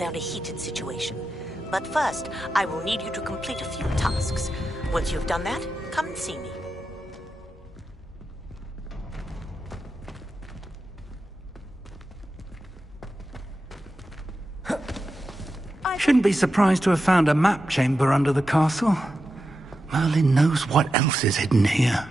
down a heated situation. But first, I will need you to complete a few tasks. Once you've done that, come and see me. Shouldn't be surprised to have found a map chamber under the castle. Merlin knows what else is hidden here.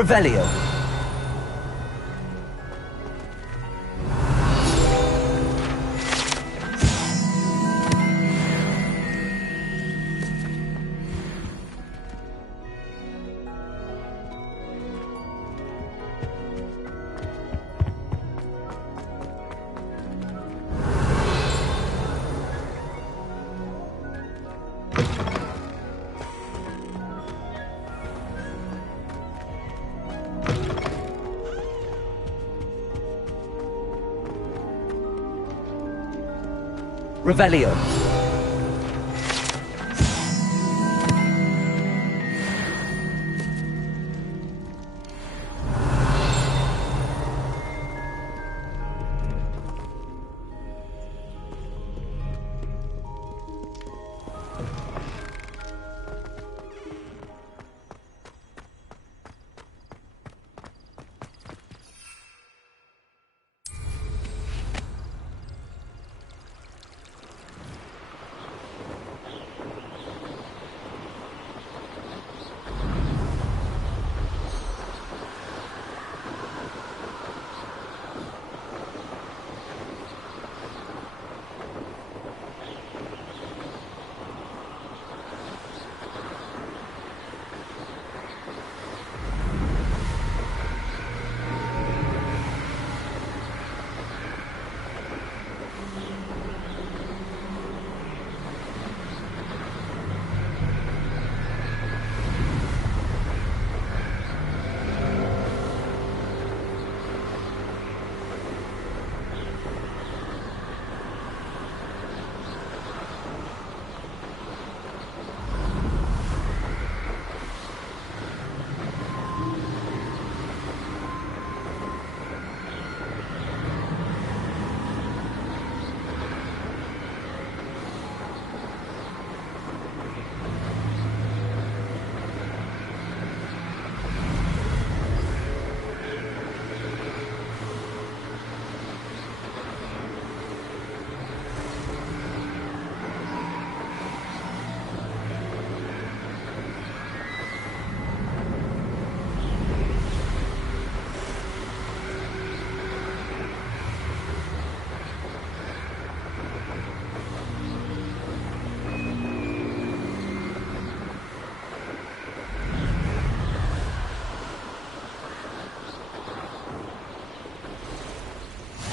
Revelio. Revelio.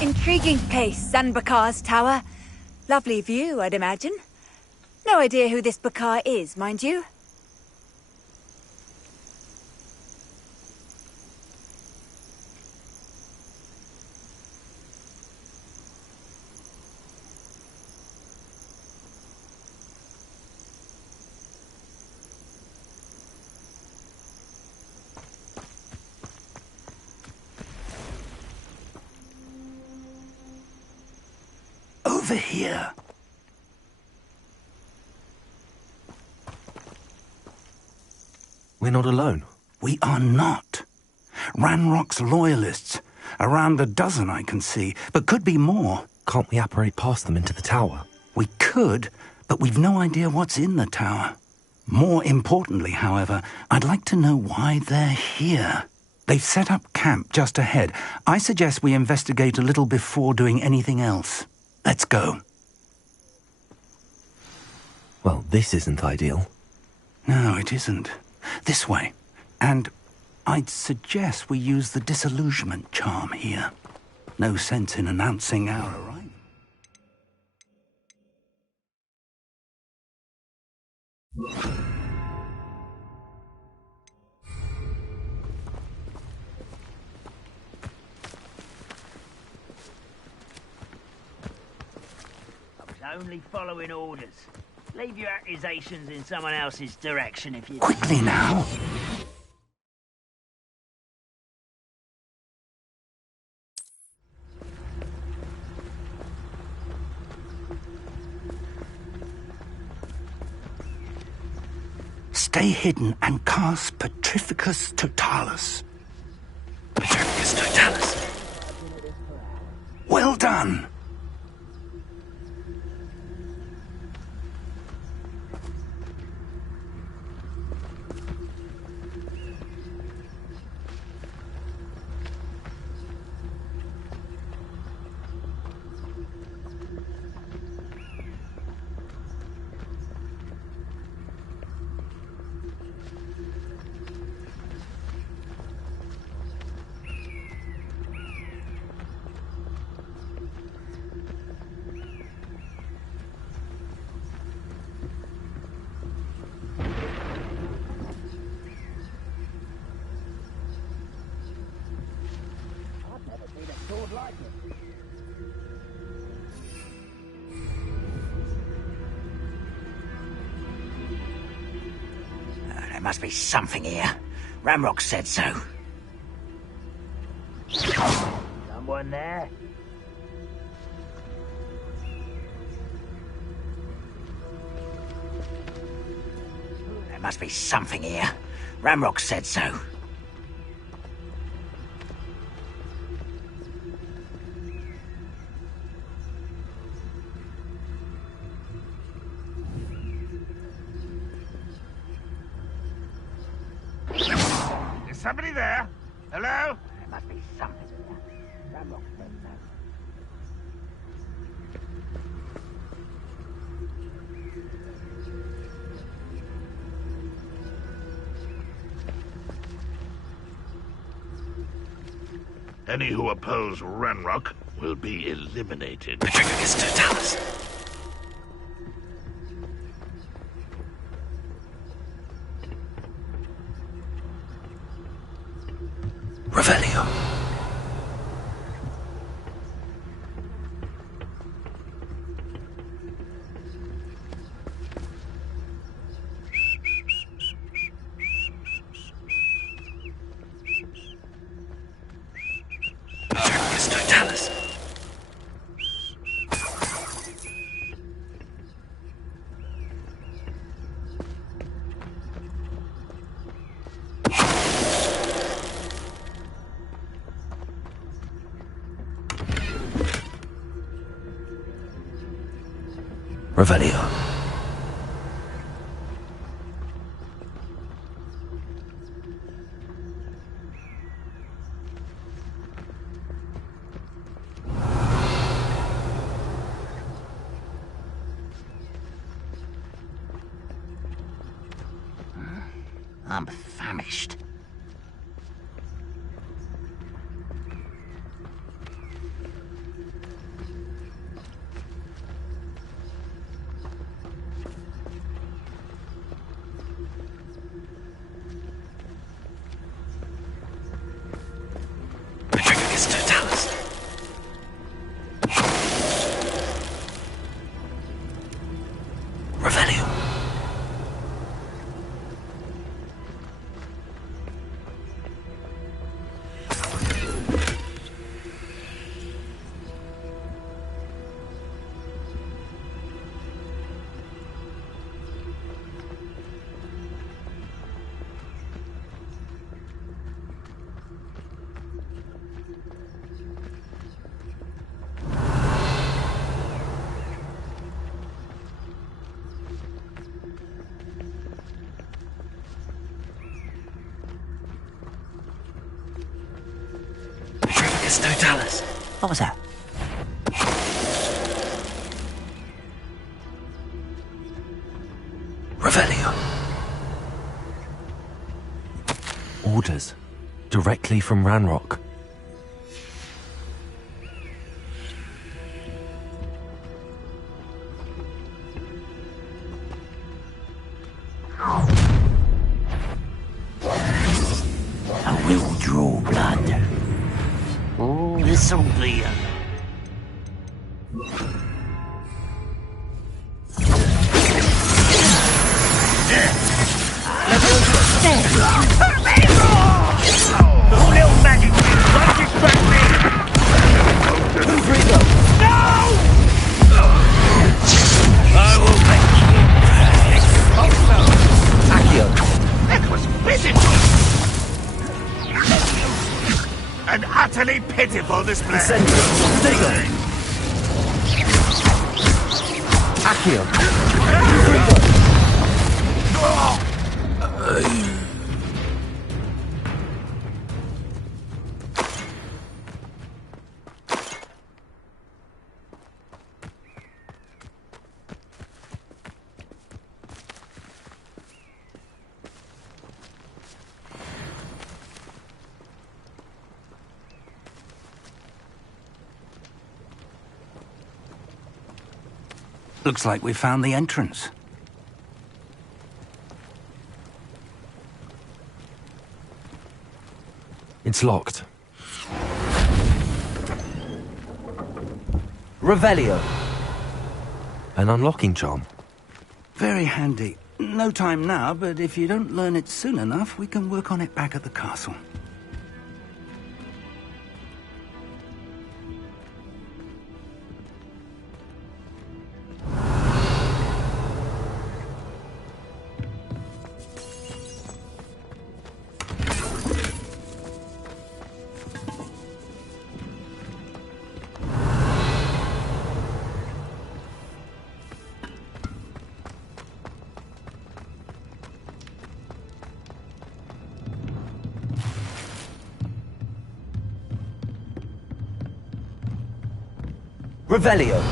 Intriguing case, Sanbakar's tower. Lovely view, I'd imagine. No idea who this Bakar is, mind you. Over here. We're not alone. We are not. Ranrock's loyalists. Around a dozen I can see, but could be more. Can't we apparate past them into the tower? We could, but we've no idea what's in the tower. More importantly, however, I'd like to know why they're here. They've set up camp just ahead. I suggest we investigate a little before doing anything else. Let's go. Well, this isn't ideal. No, it isn't. This way. And I'd suggest we use the disillusionment charm here. No sense in announcing our arrival. Only following orders. Leave your accusations in someone else's direction if you... Quickly now! Stay hidden and cast Petrificus Totalis. Petrificus Totalis. Well done! There must be something here. Ramrock said so. Someone there? There must be something here. Ramrock said so. Is somebody there? Hello? There must be something here. Ramrock said so. Any who oppose Ranrock will be eliminated. Petrificus Totalis. Revelio. Petrificus Totalis. Revelio. I'm famished. It's Totalis. What was that? Revelio. Orders. Directly from Ranrock. I will draw blood. Oh, this'll be a... Little magic thing, don't distract me! Move, Rigo! I will make Accio. It was pitiful! An utterly pitiful display. Incendio. Rigo. Accio. Move, Rigo. Looks like we found the entrance. It's locked. Revelio. An unlocking charm. Very handy. No time now, but if you don't learn it soon enough, we can work on it back at the castle. Revelio.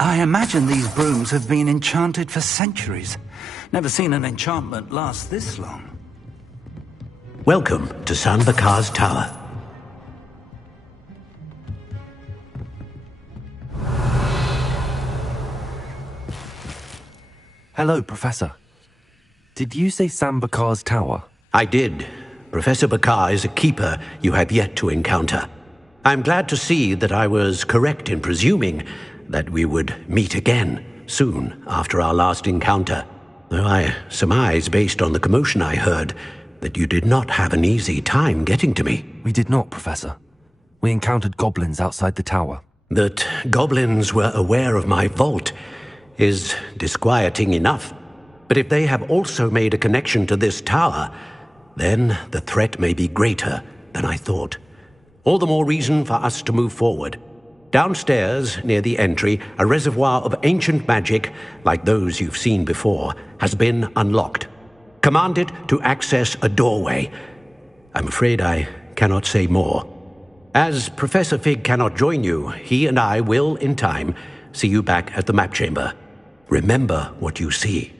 I imagine these brooms have been enchanted for centuries. Never seen an enchantment last this long. Welcome to San Bakar's Tower. Hello, Professor. Did you say Sam Bakar's tower? I did. Professor Bakar is a keeper you have yet to encounter. I'm glad to see that I was correct in presuming that we would meet again soon after our last encounter. Though I surmise, based on the commotion I heard, that you did not have an easy time getting to me. We did not, Professor. We encountered goblins outside the tower. That goblins were aware of my vault is disquieting enough. But if they have also made a connection to this tower, then the threat may be greater than I thought. All the more reason for us to move forward. Downstairs, near the entry, a reservoir of ancient magic, like those you've seen before, has been unlocked. Command it to access a doorway. I'm afraid I cannot say more. As Professor Fig cannot join you, he and I will, in time, see you back at the map chamber. Remember what you see.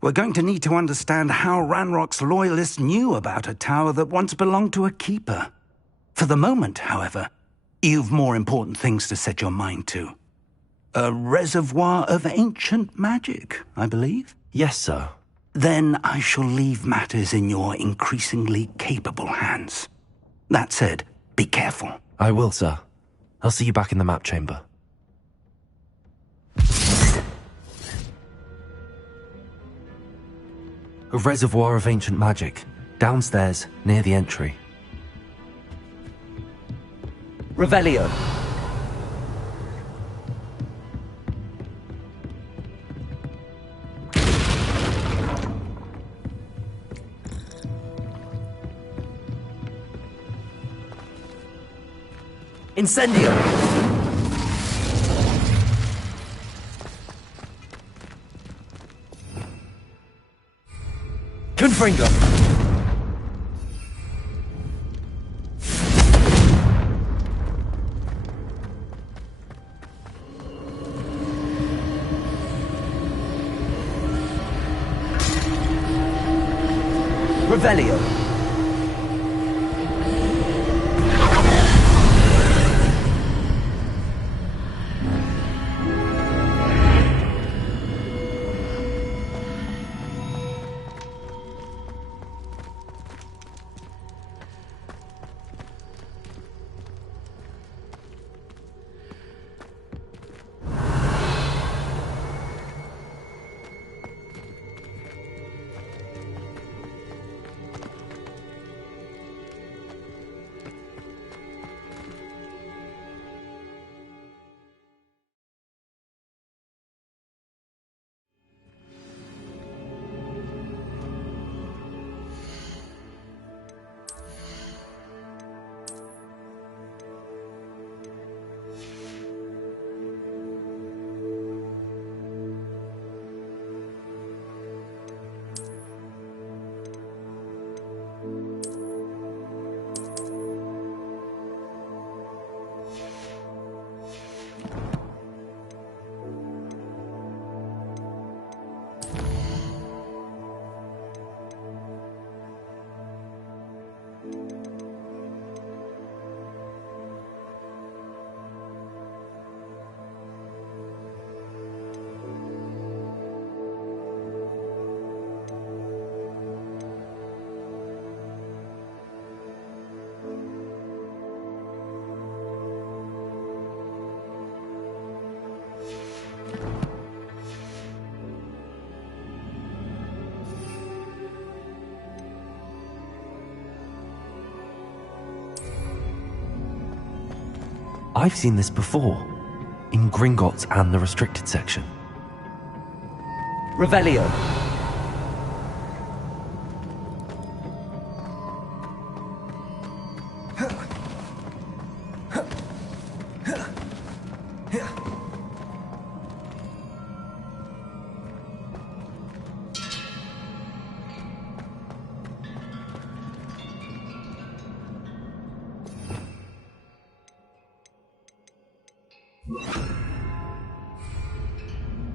We're going to need to understand how Ranrock's loyalists knew about a tower that once belonged to a keeper. For the moment, however, you've more important things to set your mind to. A reservoir of ancient magic, I believe? Yes, sir. Then I shall leave matters in your increasingly capable hands. That said, be careful. I will, sir. I'll see you back in the map chamber. A reservoir of ancient magic, downstairs, near the entry. Revelio. Incendio. Confringo! Revelio. I've seen this before, in Gringotts and the restricted section. Revelio.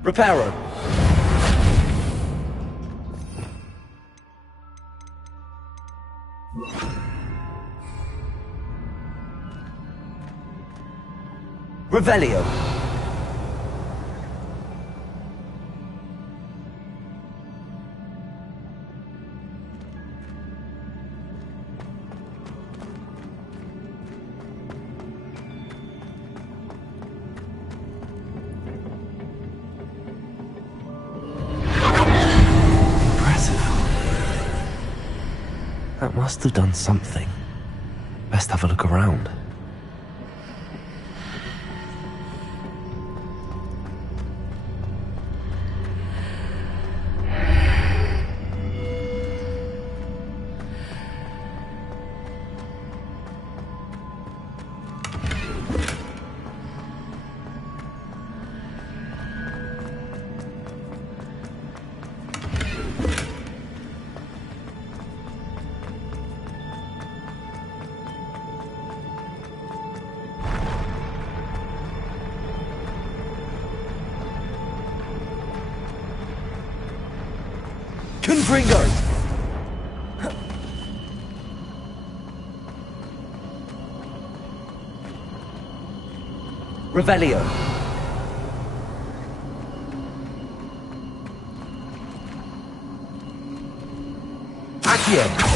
Reparo. Revelio. That must have done something. Best have a look around. Confringo! Revelio. Accio.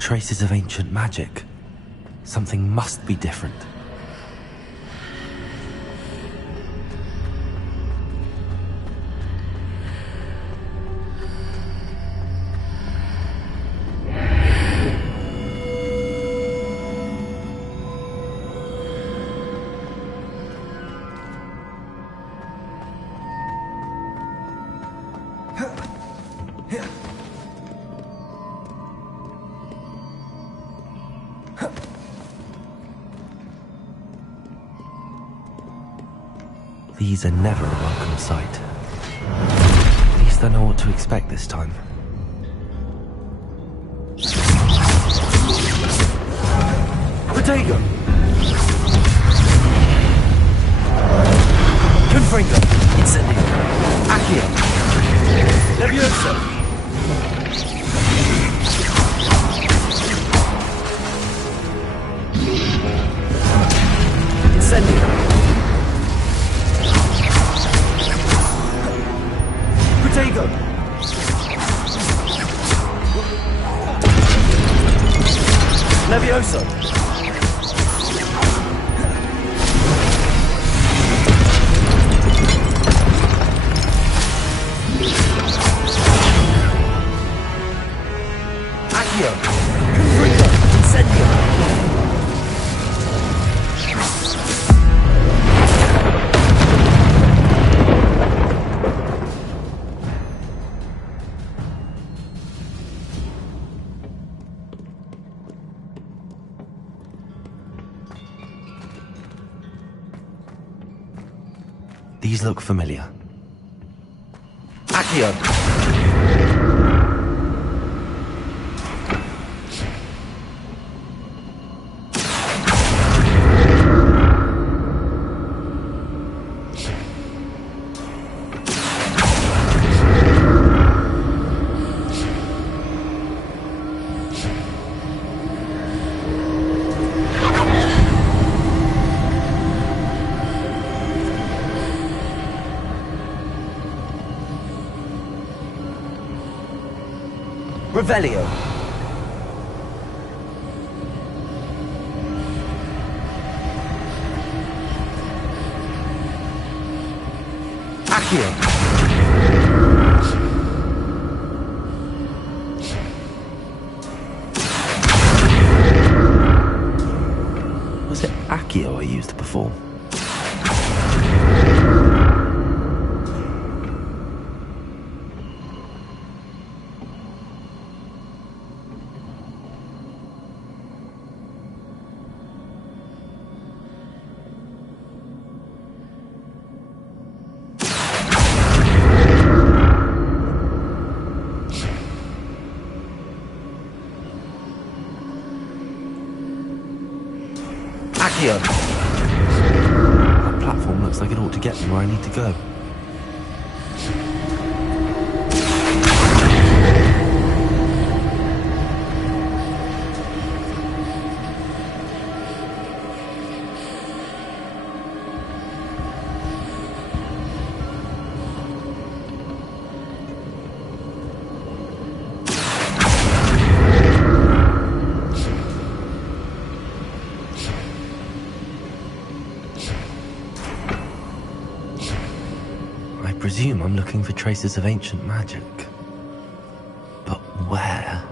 Traces of ancient magic. Something must be different. These are never a welcome sight. At least I know what to expect this time. Potato! Confringo! Incendio! Accio! Levioso! Incendio! Potato! Levioso! Accio! Confringo! Incendio! These look familiar. Accio! Revelio. Accio. Was it Accio I used before? Accio. That platform looks like it ought to get me where I need to go. I presume I'm looking for traces of ancient magic. But where?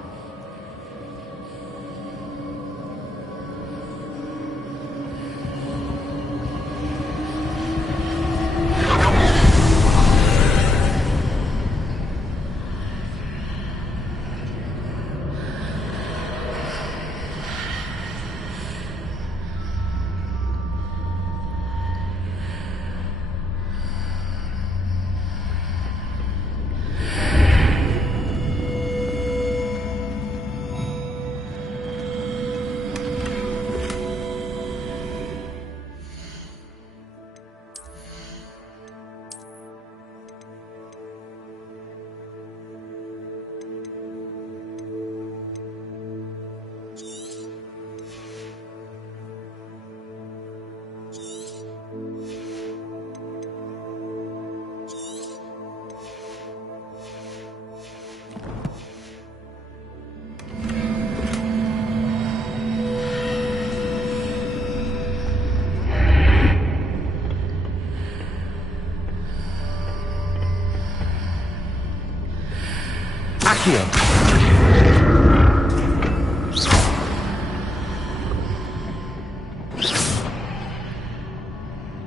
Accio.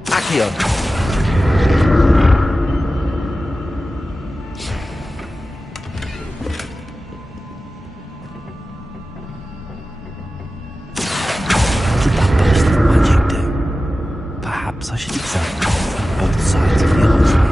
Accio. Perhaps I should examine both sides of the archway.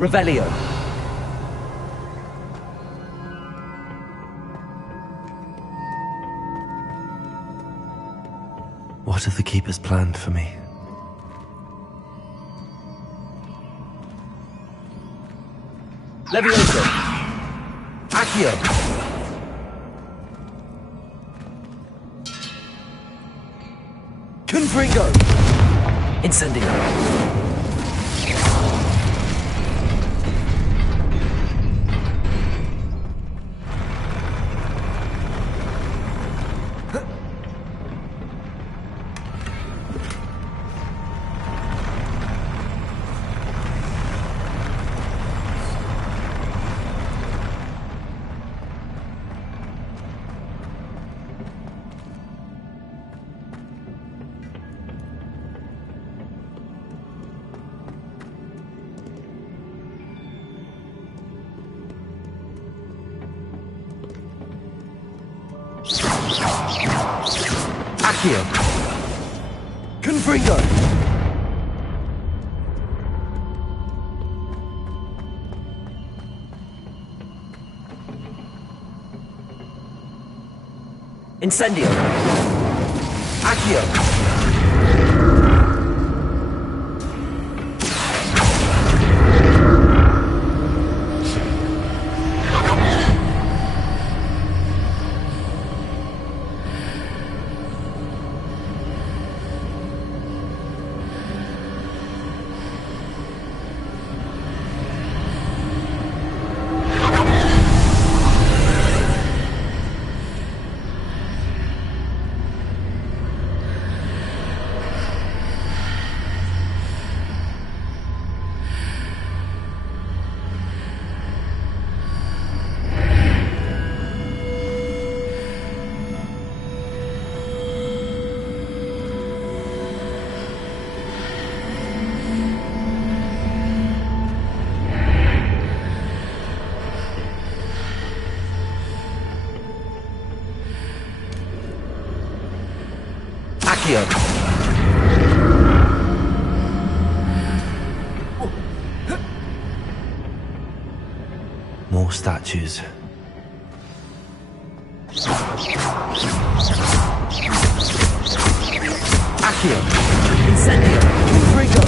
Revelio. What have the Keepers planned for me? Levioso. Accio. Confringo. Incendio. Accio. Confringo. Incendio. Accio. Accio. More statues. Accio. Incendio. Confringo.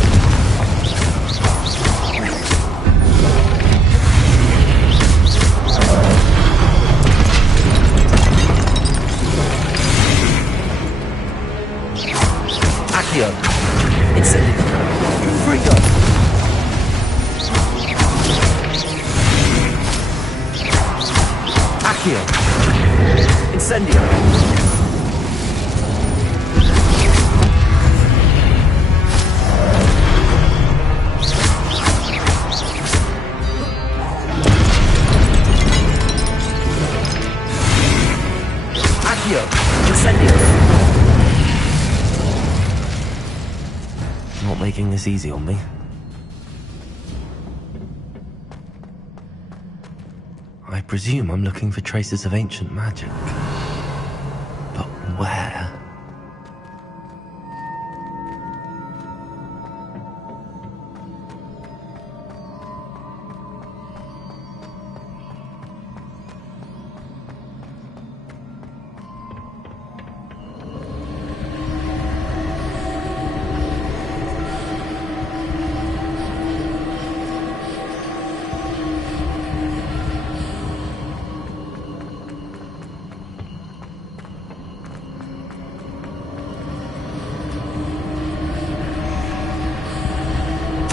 Accio. Incendio. Confringo. Accio. Incendio. Accio. Incendio. Not making this easy on me. I presume I'm looking for traces of ancient magic. But where?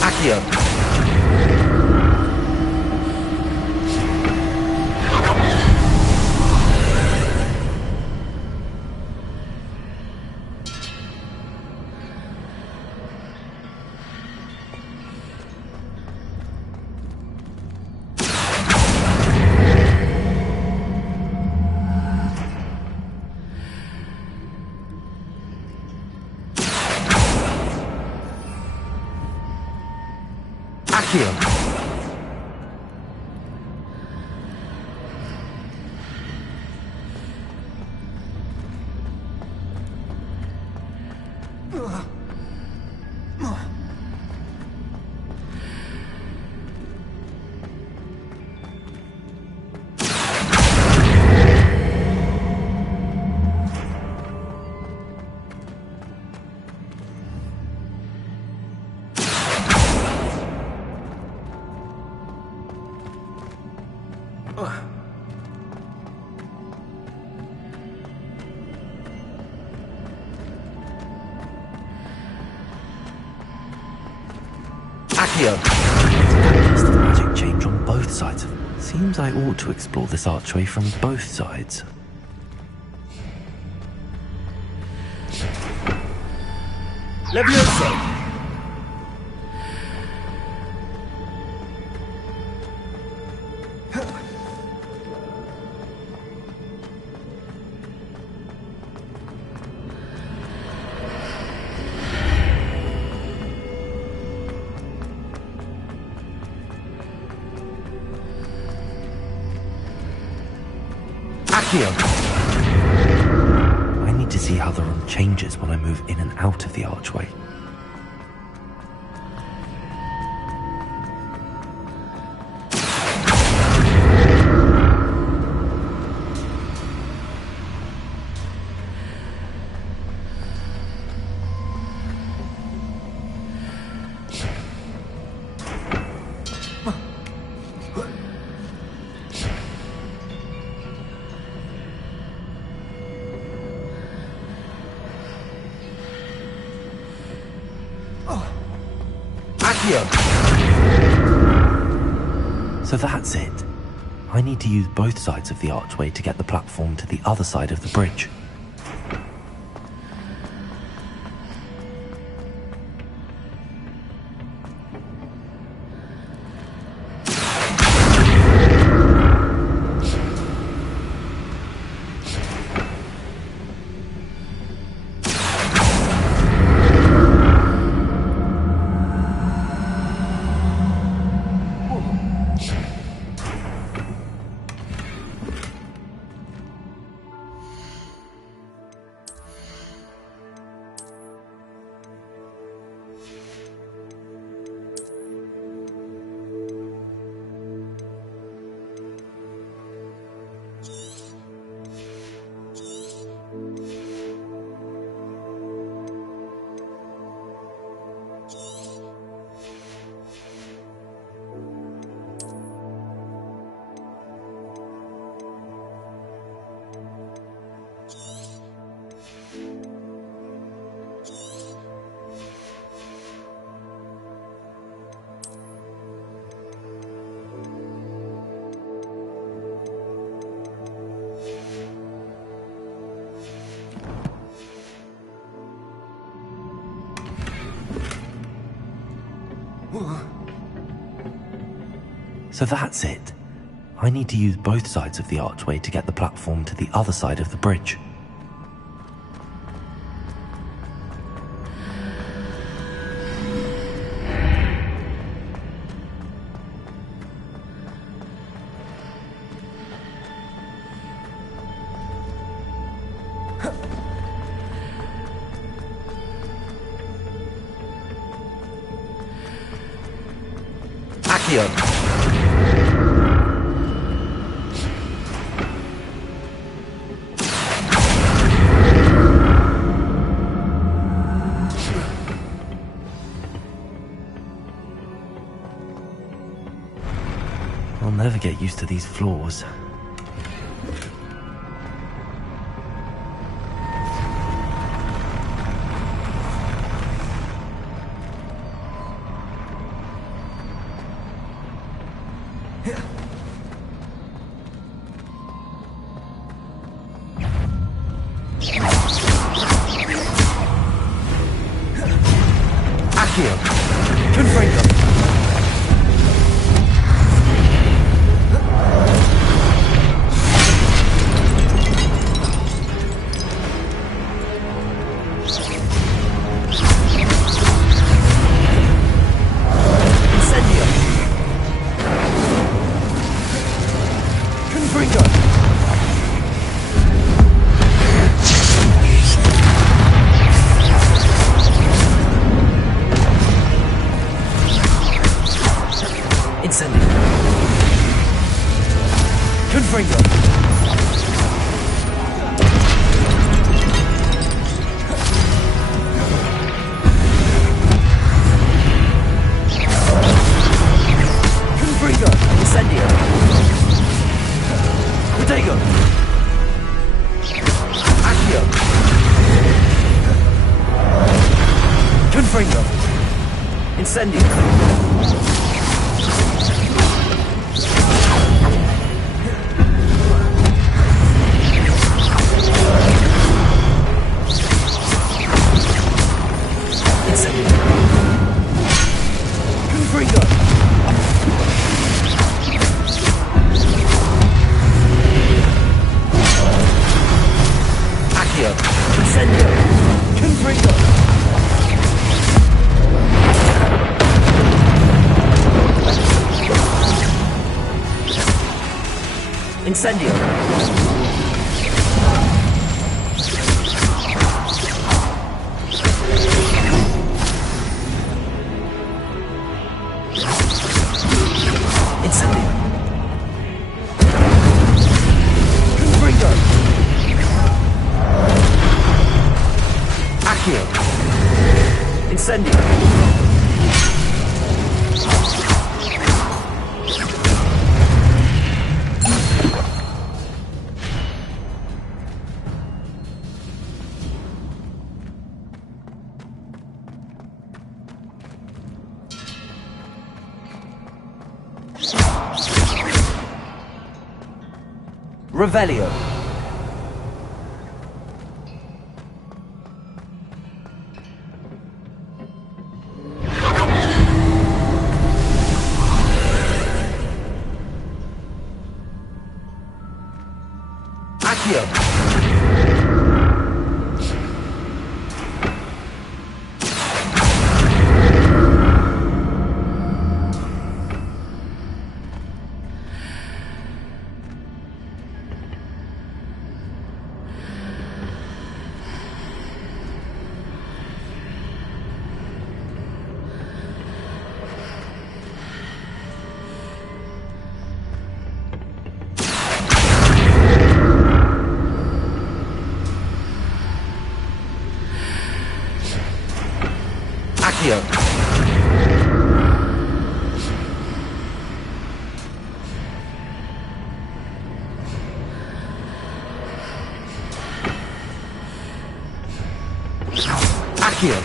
Accio. Accio. Accio. That must have magic change on both sides. Seems I ought to explore this archway from both sides. Levioso. I need to see how the room changes when I move in and out of the archway. So that's it. I need to use both sides of the archway to get the platform to the other side of the bridge. So that's it. I need to use both sides of the archway to get the platform to the other side of the bridge. Accio. I'll never get used to these floors. Accio. Confringo. Incendio. Incendio. Incendio. Incendio. Confringo. Accio. Incendio. Revelio. Accio. Accio. Accio.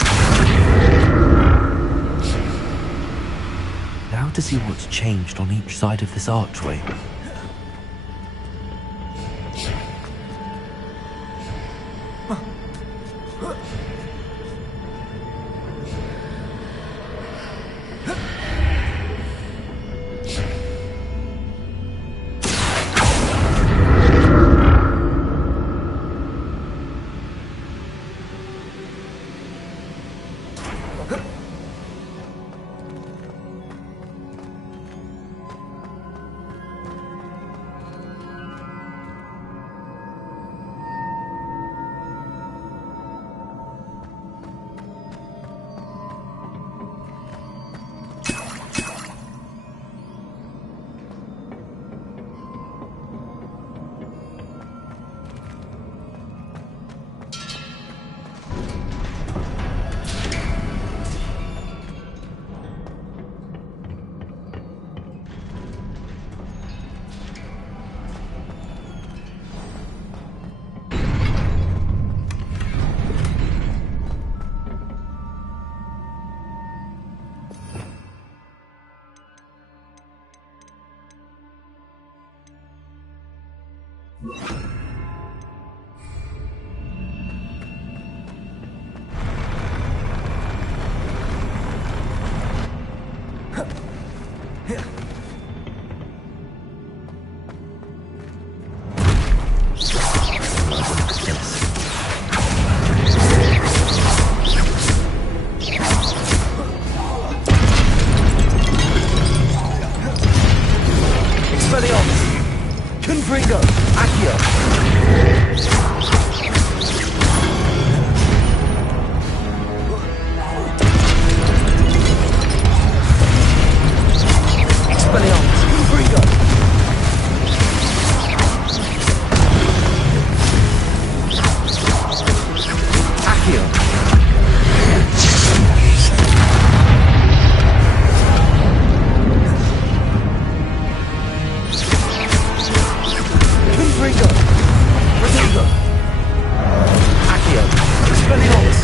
Now to see what's changed on each side of this archway. Confringo. Accio. Expelliarmus. Confringo. Accio. Accio. Expelliarmus.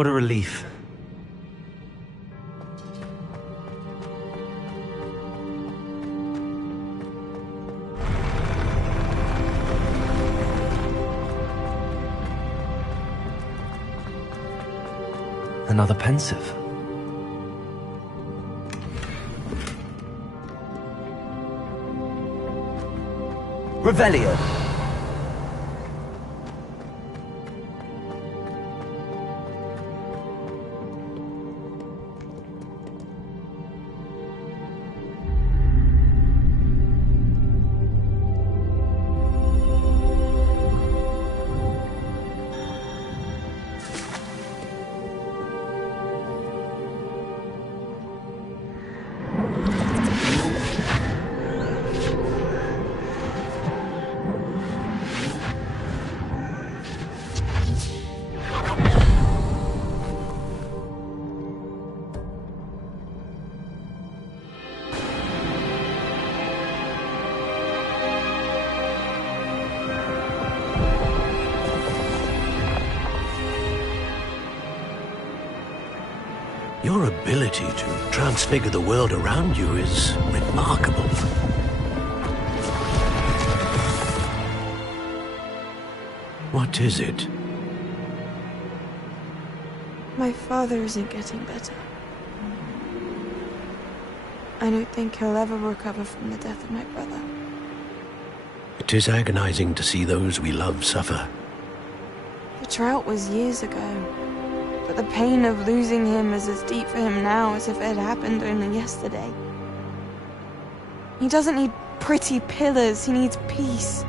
What a relief. Another pensive. Revelio. Your ability to transfigure the world around you is remarkable. What is it? My father isn't getting better. I don't think he'll ever recover from the death of my brother. It is agonizing to see those we love suffer. The drought was years ago. But the pain of losing him is as deep for him now as if it had happened only yesterday. He doesn't need pretty pillars, he needs peace.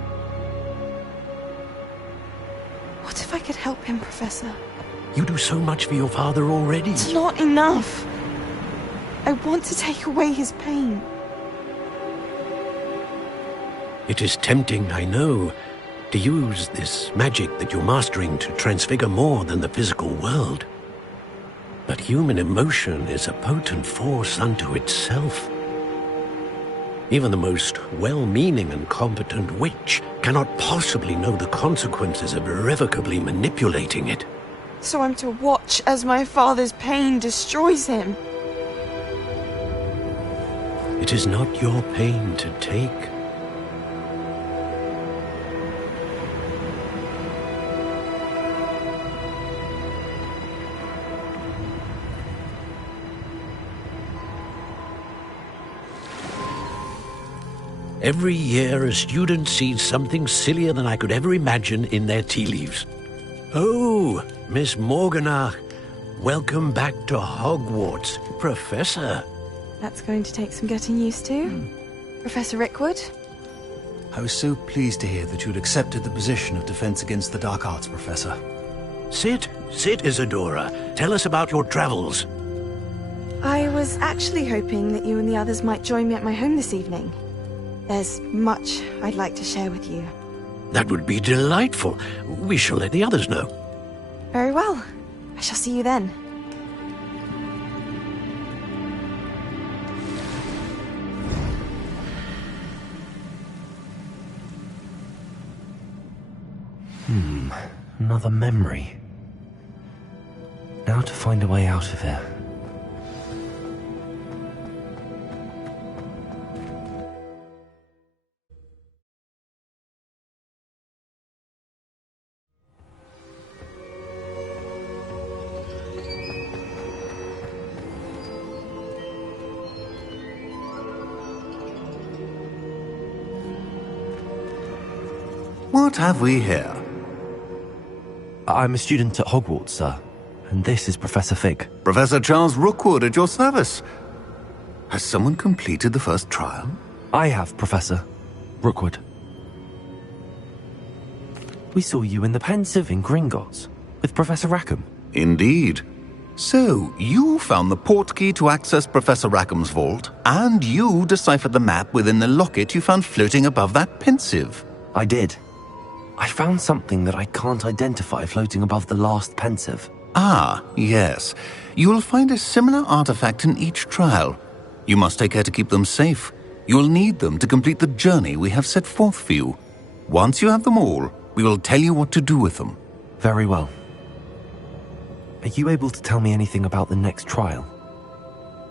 What if I could help him, Professor? You do so much for your father already. It's not enough. I want to take away his pain. It is tempting, I know, to use this magic that you're mastering to transfigure more than the physical world. But human emotion is a potent force unto itself. Even the most well-meaning and competent witch cannot possibly know the consequences of irrevocably manipulating it. So I'm to watch as my father's pain destroys him. It is not your pain to take. Every year, a student sees something sillier than I could ever imagine in their tea leaves. Oh, Miss Morganach, welcome back to Hogwarts, Professor. That's going to take some getting used to. Professor Rickwood? I was so pleased to hear that you'd accepted the position of Defense Against the Dark Arts, Professor. Sit, Isadora. Tell us about your travels. I was actually hoping that you and the others might join me at my home this evening. There's much I'd like to share with you. That would be delightful. We shall let the others know. Very well. I shall see you then. Another memory. Now to find a way out of here. What have we here? I'm a student at Hogwarts, sir. And this is Professor Fig. Professor Charles Rookwood at your service. Has someone completed the first trial? I have, Professor Rookwood. We saw you in the Pensive in Gringotts with Professor Rackham. Indeed. So, you found the portkey to access Professor Rackham's vault, and you deciphered the map within the locket you found floating above that Pensive. I did. I found something that I can't identify floating above the last Pensive. Ah, yes. You will find a similar artifact in each trial. You must take care to keep them safe. You will need them to complete the journey we have set forth for you. Once you have them all, we will tell you what to do with them. Very well. Are you able to tell me anything about the next trial?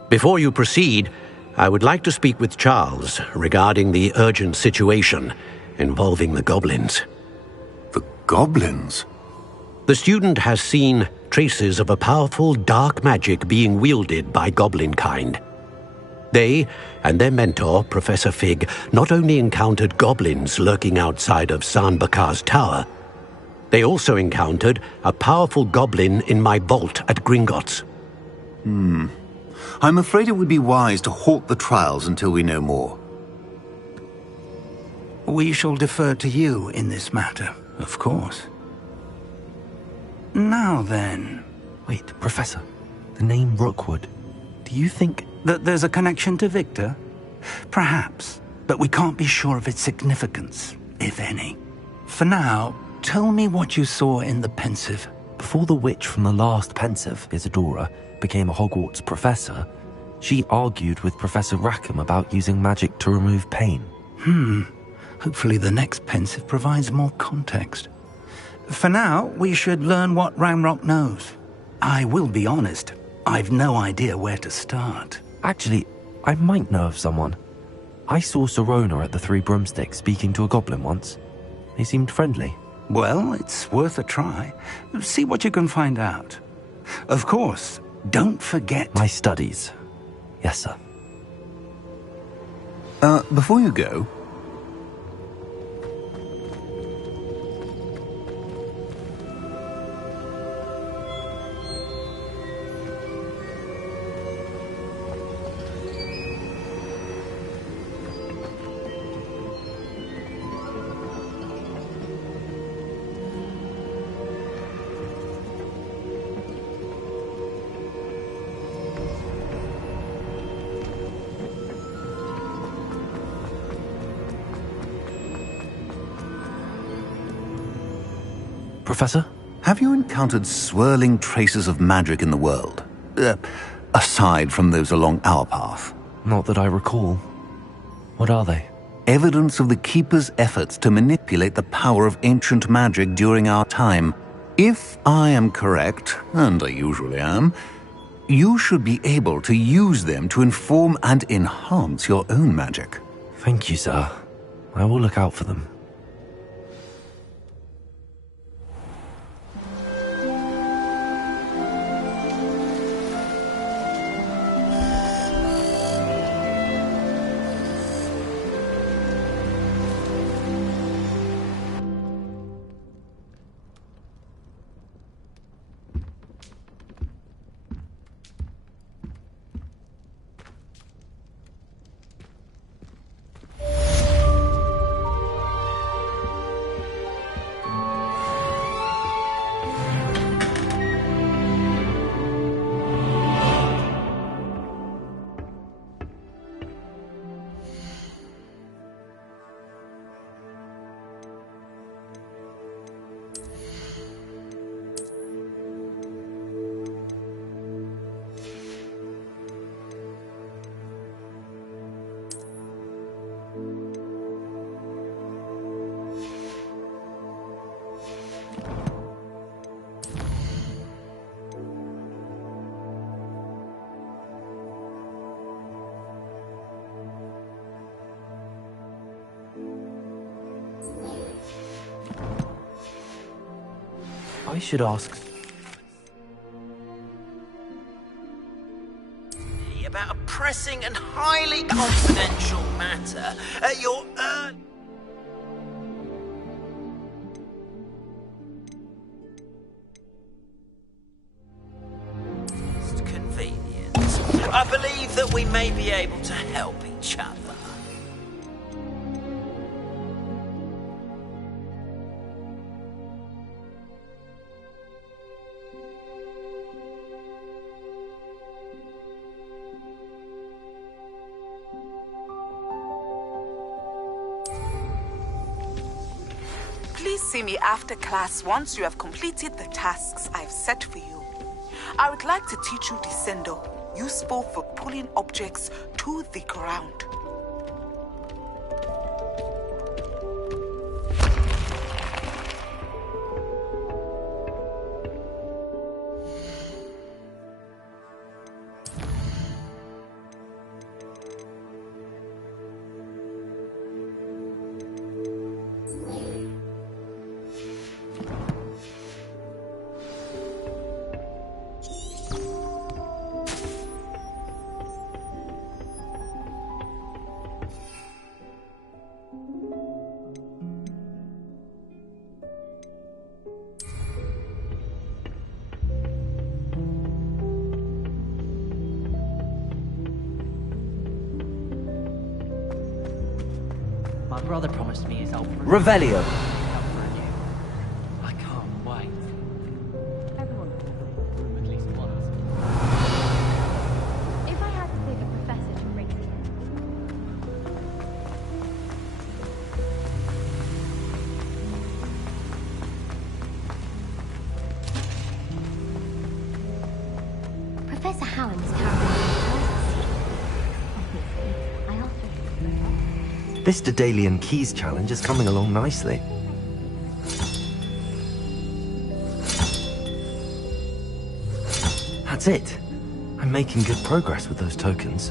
Before you proceed, I would like to speak with Charles regarding the urgent situation involving the goblins. The goblins? The student has seen traces of a powerful dark magic being wielded by goblin kind. They and their mentor, Professor Fig, not only encountered goblins lurking outside of Sanbakar's tower, they also encountered a powerful goblin in my vault at Gringotts. I'm afraid it would be wise to halt the trials until we know more. We shall defer to you in this matter, of course. Now then... Wait, Professor. The name Rookwood. Do you think... that there's a connection to Victor? Perhaps, but we can't be sure of its significance, if any. For now, tell me what you saw in the Pensive. Before the witch from the last Pensive, Isadora, became a Hogwarts professor, she argued with Professor Rackham about using magic to remove pain. Hopefully the next Pensive provides more context. For now, we should learn what Ranrock knows. I will be honest, I've no idea where to start. Actually, I might know of someone. I saw Sirona at the Three Broomsticks speaking to a goblin once. They seemed friendly. Well, it's worth a try. See what you can find out. Of course, don't forget... My studies. Yes, sir. Before you go... Professor? Have you encountered swirling traces of magic in the world? Aside from those along our path? Not that I recall. What are they? Evidence of the Keeper's efforts to manipulate the power of ancient magic during our time. If I am correct, and I usually am, you should be able to use them to inform and enhance your own magic. Thank you, sir. I will look out for them. I should ask... About a pressing and highly confidential matter at your convenience. I believe that we may be able to help each other. Please see me after class once you have completed the tasks I've set for you. I would like to teach you Descendo, useful for pulling objects to the ground. My brother promised me his old... Revelio. I can't wait. Everyone calls it a room at least once. If I had to pick a professor to bring here... Professor Hallam was carrying I offered to... This Daedalian Keys challenge is coming along nicely. That's it. I'm making good progress with those tokens.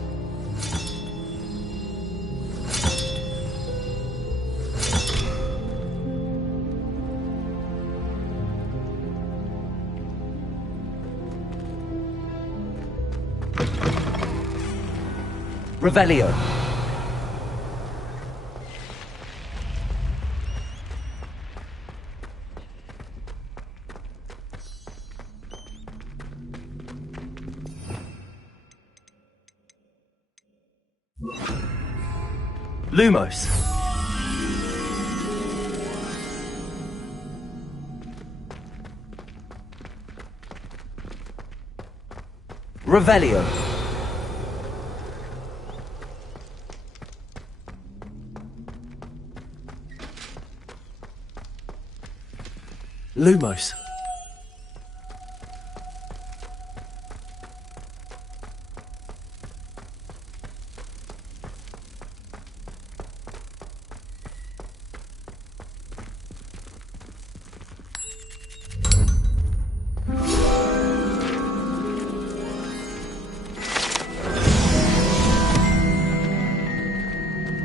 Revelio. Lumos. Revelio. Lumos.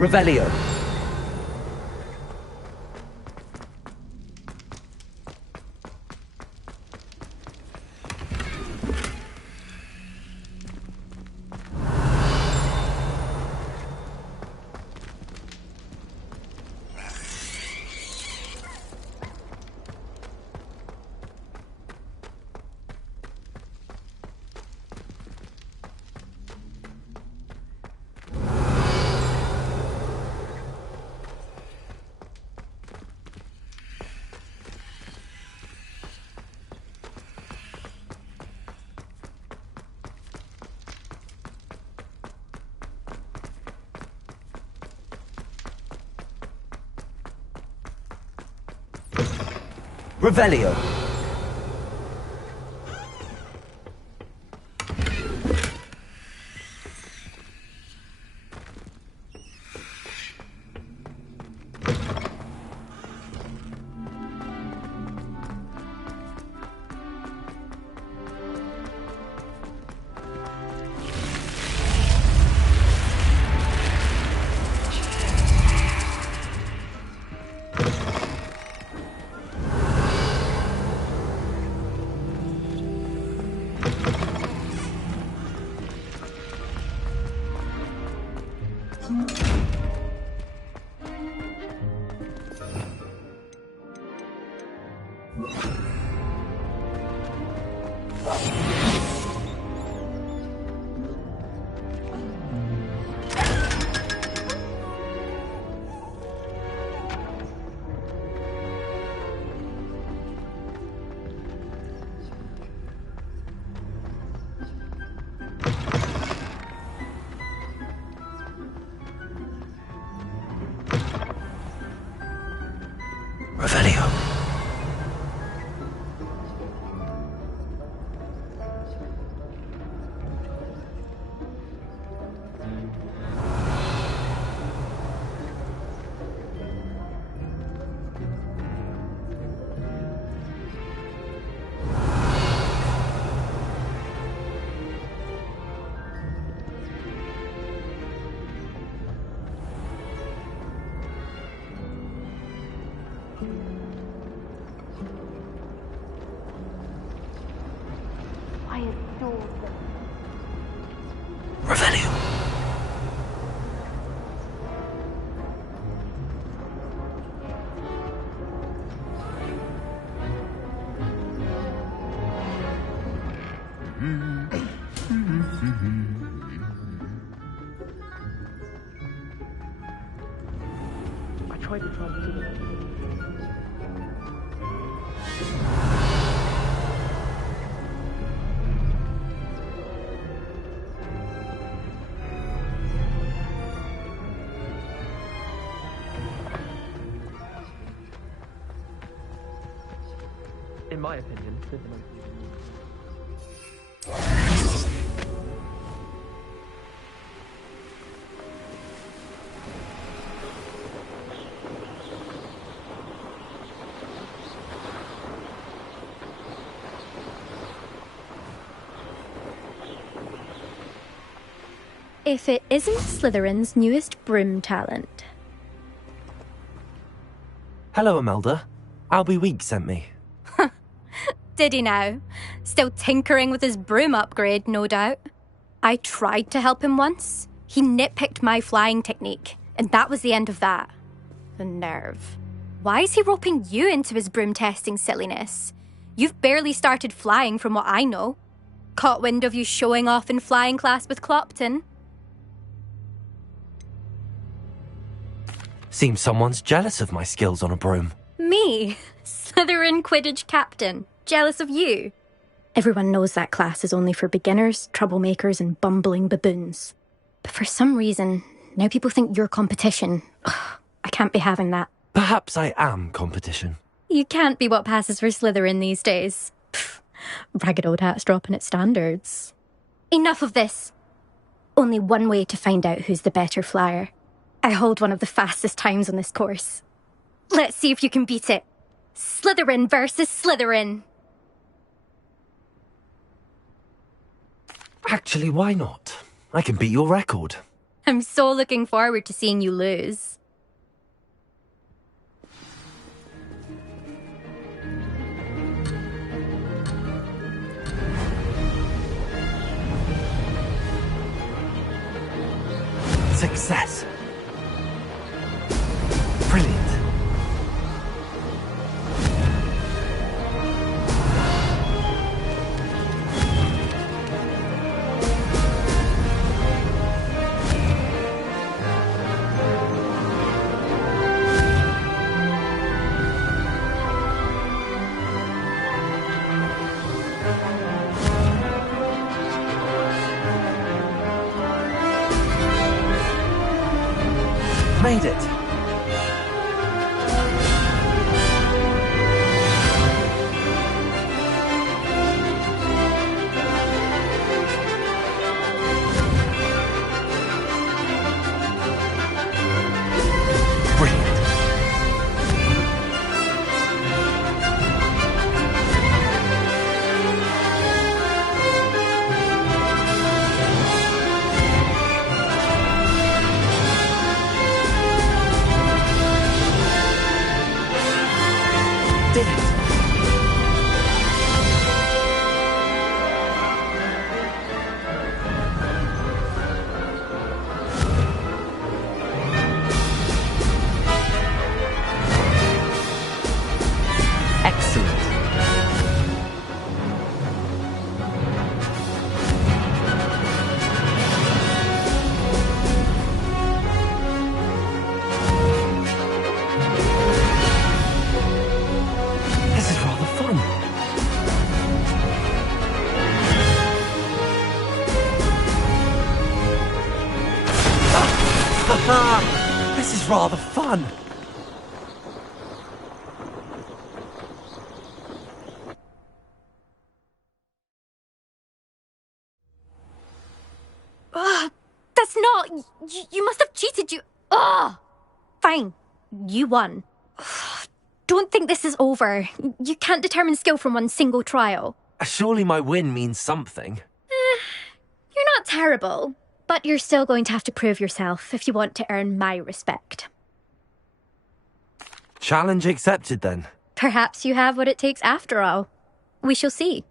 Revelio. Revelio. Revelio. quite a trouble. In my opinion, Slytherin. If it isn't Slytherin's newest broom talent. Hello, Imelda. Albie Weeks sent me. Did he now? Still tinkering with his broom upgrade, no doubt. I tried to help him once. He nitpicked my flying technique, and that was the end of that. The nerve. Why is he roping you into his broom testing silliness? You've barely started flying from what I know. Caught wind of you showing off in flying class with Clopton. Seems someone's jealous of my skills on a broom. Me? Slytherin Quidditch captain. Jealous of you? Everyone knows that class is only for beginners, troublemakers, and bumbling baboons. But for some reason, now people think you're competition. Ugh, I can't be having that. Perhaps I am competition. You can't be what passes for Slytherin these days. Pfft, ragged old hat's dropping its standards. Enough of this. Only one way to find out who's the better flyer. I hold one of the fastest times on this course. Let's see if you can beat it. Slytherin versus Slytherin. Actually, why not? I can beat your record. I'm so looking forward to seeing you lose. Success. Brilliant. Made it. Did it. Excellent. This is rather fun. This is rather fun. That's not... You must have cheated, you... Ugh! Fine. You won. Don't think this is over. You can't determine skill from one single trial. Surely my win means something. You're not terrible, but you're still going to have to prove yourself if you want to earn my respect. Challenge accepted then. Perhaps you have what it takes after all. We shall see.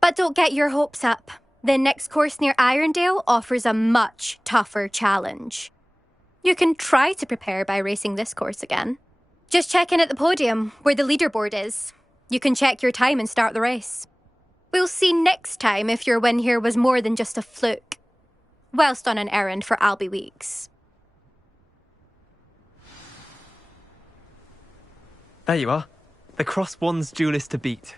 But don't get your hopes up. The next course near Irondale offers a much tougher challenge. You can try to prepare by racing this course again. Just check in at the podium, where the leaderboard is. You can check your time and start the race. We'll see next time if your win here was more than just a fluke. Whilst on an errand for Albie Weeks. There you are. The Cross Wands duelist to beat.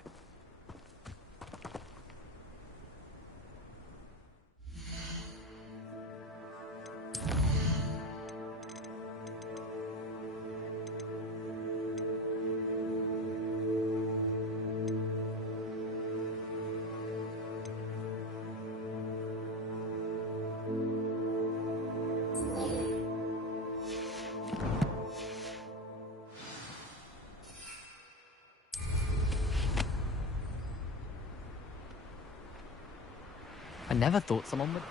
I never thought someone would...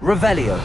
Revelio.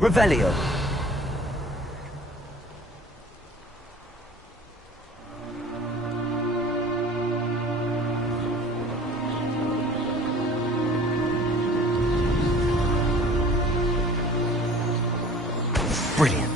Revelio. Brilliant.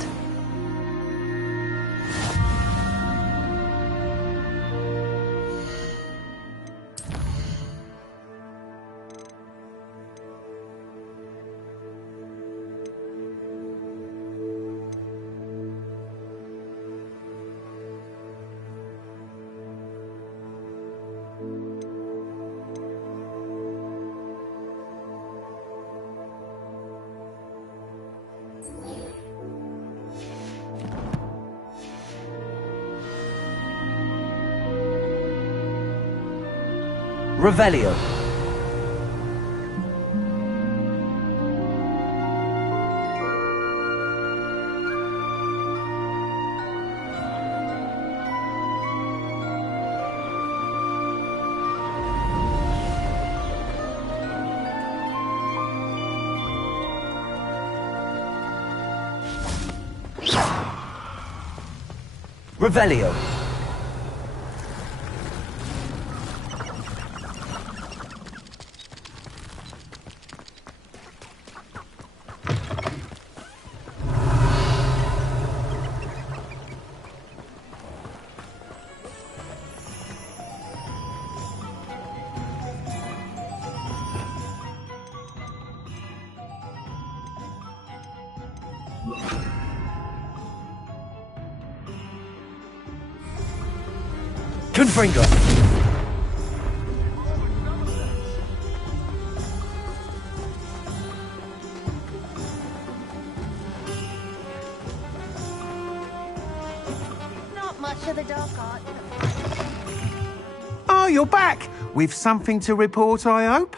Revelio. Revelio. Confringo. Not much to the dark art. Oh, you're back! With something to report, I hope?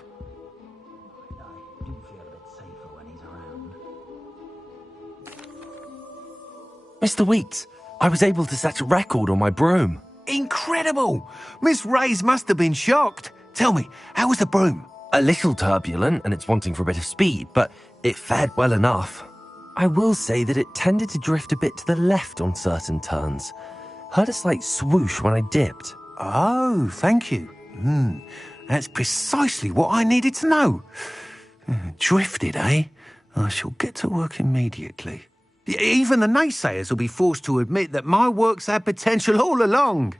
Mr. Weeks, I was able to set a record on my broom. Incredible! Miss Reyes must have been shocked. Tell me, how was the broom? A little turbulent and it's wanting for a bit of speed, but it fared well enough. I will say that it tended to drift a bit to the left on certain turns. Heard a slight swoosh when I dipped. Oh, thank you. That's precisely what I needed to know. Drifted, eh? I shall get to work immediately. Even the naysayers will be forced to admit that my work's had potential all along.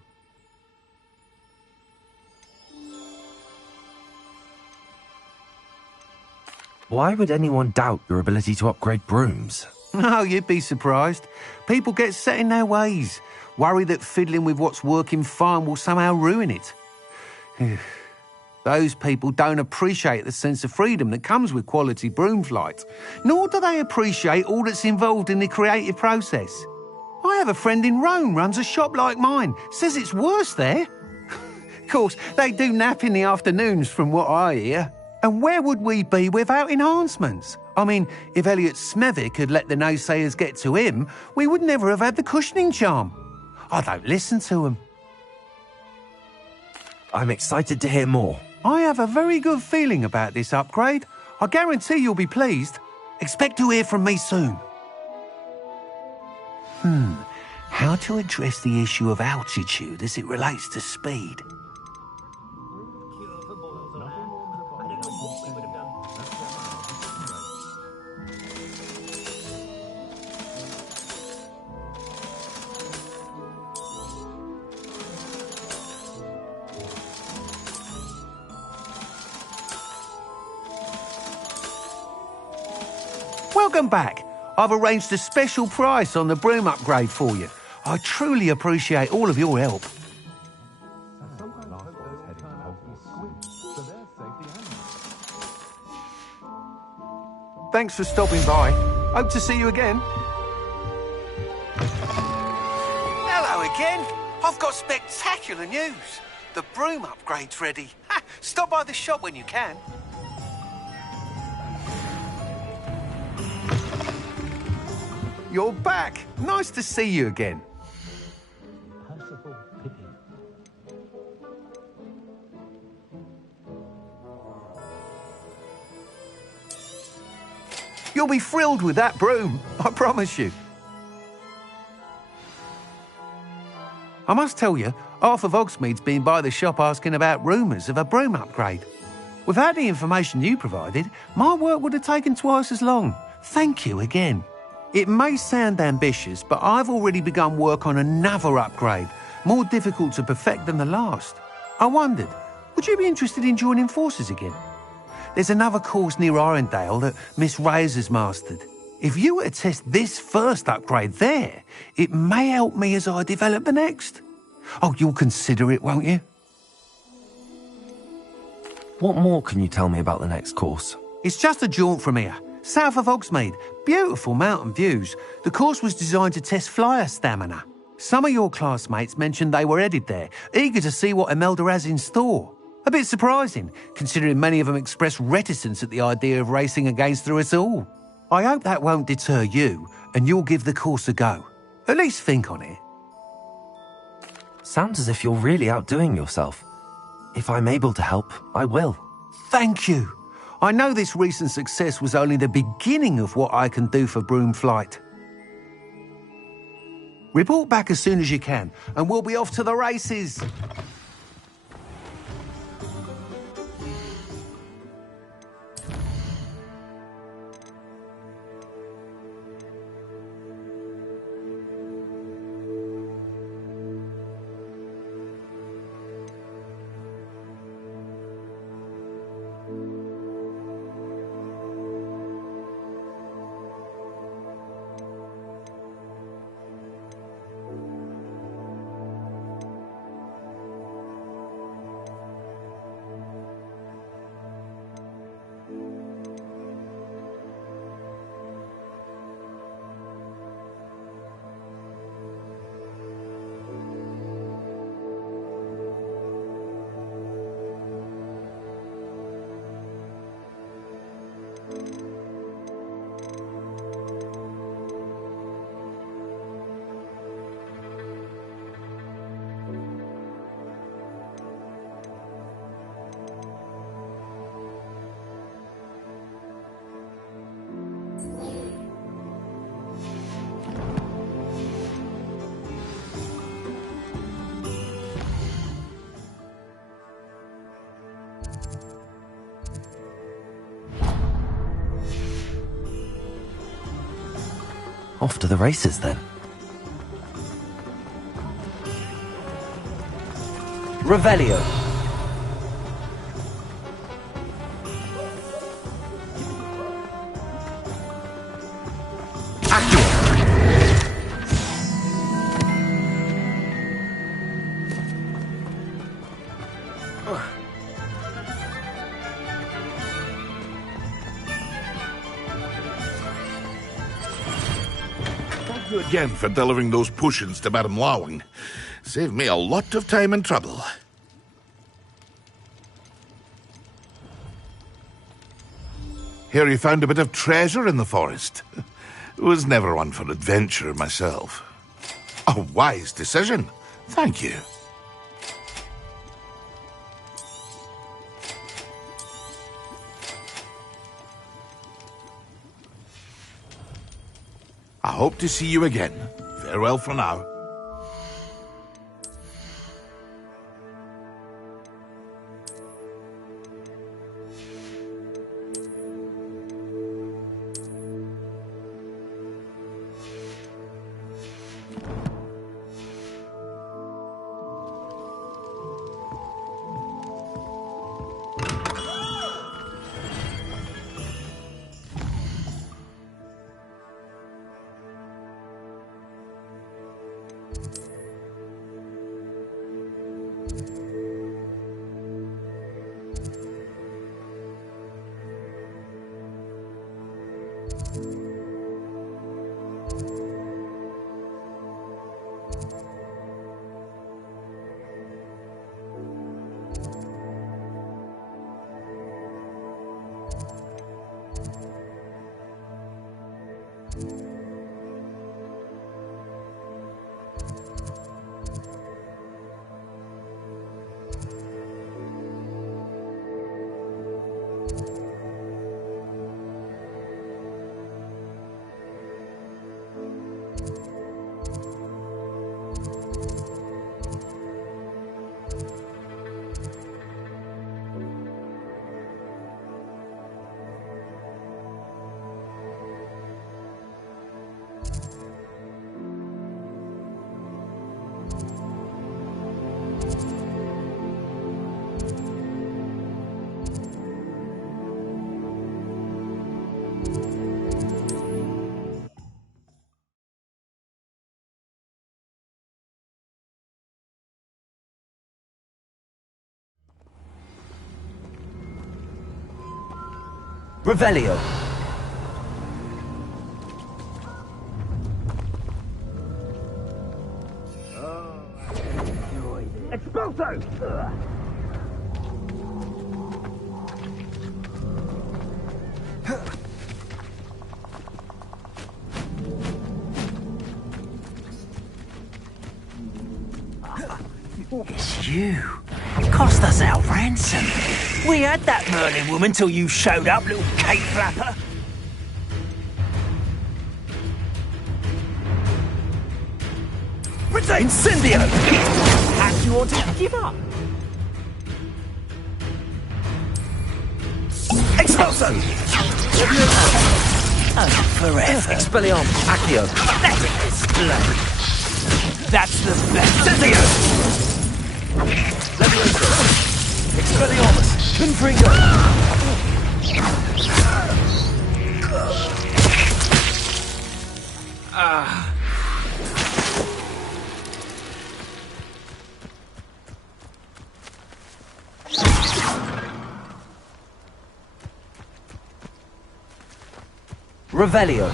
Why would anyone doubt your ability to upgrade brooms? Oh, you'd be surprised. People get set in their ways, worry that fiddling with what's working fine will somehow ruin it. Those people don't appreciate the sense of freedom that comes with quality broom flight, nor do they appreciate all that's involved in the creative process. I have a friend in Rome runs a shop like mine, says it's worse there. Of course, they do nap in the afternoons from what I hear. And where would we be without enhancements? I mean, if Elliot Smethwick had let the naysayers get to him, we would never have had the cushioning charm. I don't listen to them. I'm excited to hear more. I have a very good feeling about this upgrade. I guarantee you'll be pleased. Expect to hear from me soon. How to address the issue of altitude as it relates to speed? Welcome back. I've arranged a special price on the broom upgrade for you. I truly appreciate all of your help. Thanks for stopping by. Hope to see you again. Hello again. I've got spectacular news. The broom upgrade's ready. Stop by the shop when you can. You're back. Nice to see you again. You'll be thrilled with that broom, I promise you. I must tell you, half of Hogsmeade's been by the shop asking about rumours of a broom upgrade. Without the information you provided, my work would have taken twice as long. Thank you again. It may sound ambitious, but I've already begun work on another upgrade, more difficult to perfect than the last. I wondered, would you be interested in joining forces again? There's another course near Arendelle that Miss Reyes has mastered. If you were to test this first upgrade there, it may help me as I develop the next. Oh, you'll consider it, won't you? What more can you tell me about the next course? It's just a jaunt from here. South of Hogsmeade, beautiful mountain views. The course was designed to test flyer stamina. Some of your classmates mentioned they were headed there, eager to see what Imelda has in store. A bit surprising, considering many of them expressed reticence at the idea of racing against us all. I hope that won't deter you, and you'll give the course a go. At least think on it. Sounds as if you're really outdoing yourself. If I'm able to help, I will. Thank you. I know this recent success was only the beginning of what I can do for broom flight. Report back as soon as you can, and we'll be off to the races. Off to the races then. Revelio. Thank you again for delivering those potions to Madame Lawing. Saved me a lot of time and trouble. Hear you found a bit of treasure in the forest. Was never one for adventure myself. A wise decision. Thank you. I hope to see you again. Farewell for now. Revelio. Expulso! It's you. Cost us our ransom. We had that Merlin woman till you showed up, little cake flapper. Incendio! Perhaps you want to give up? Expulso! Oh, forever. Expelliarmus. Accio. Let it explode. That's the best. Incendio! Expelliarmus. Confringo. Revelio.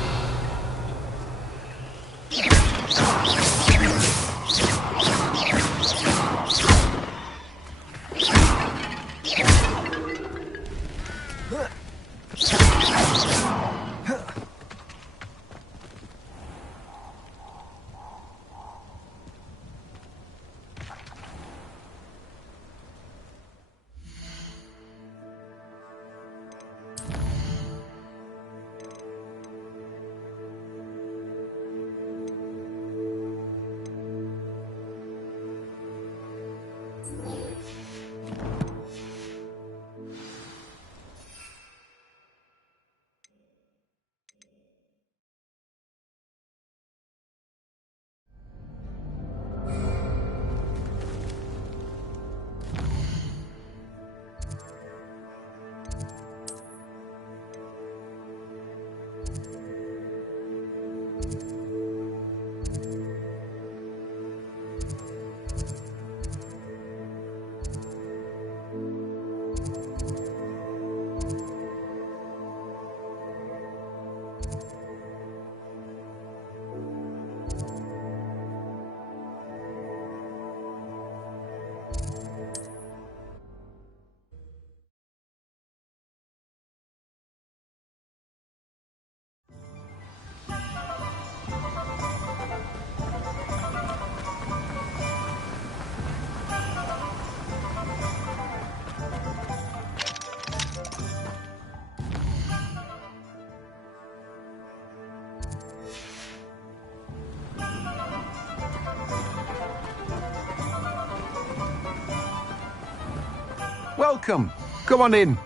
welcome. Come on in.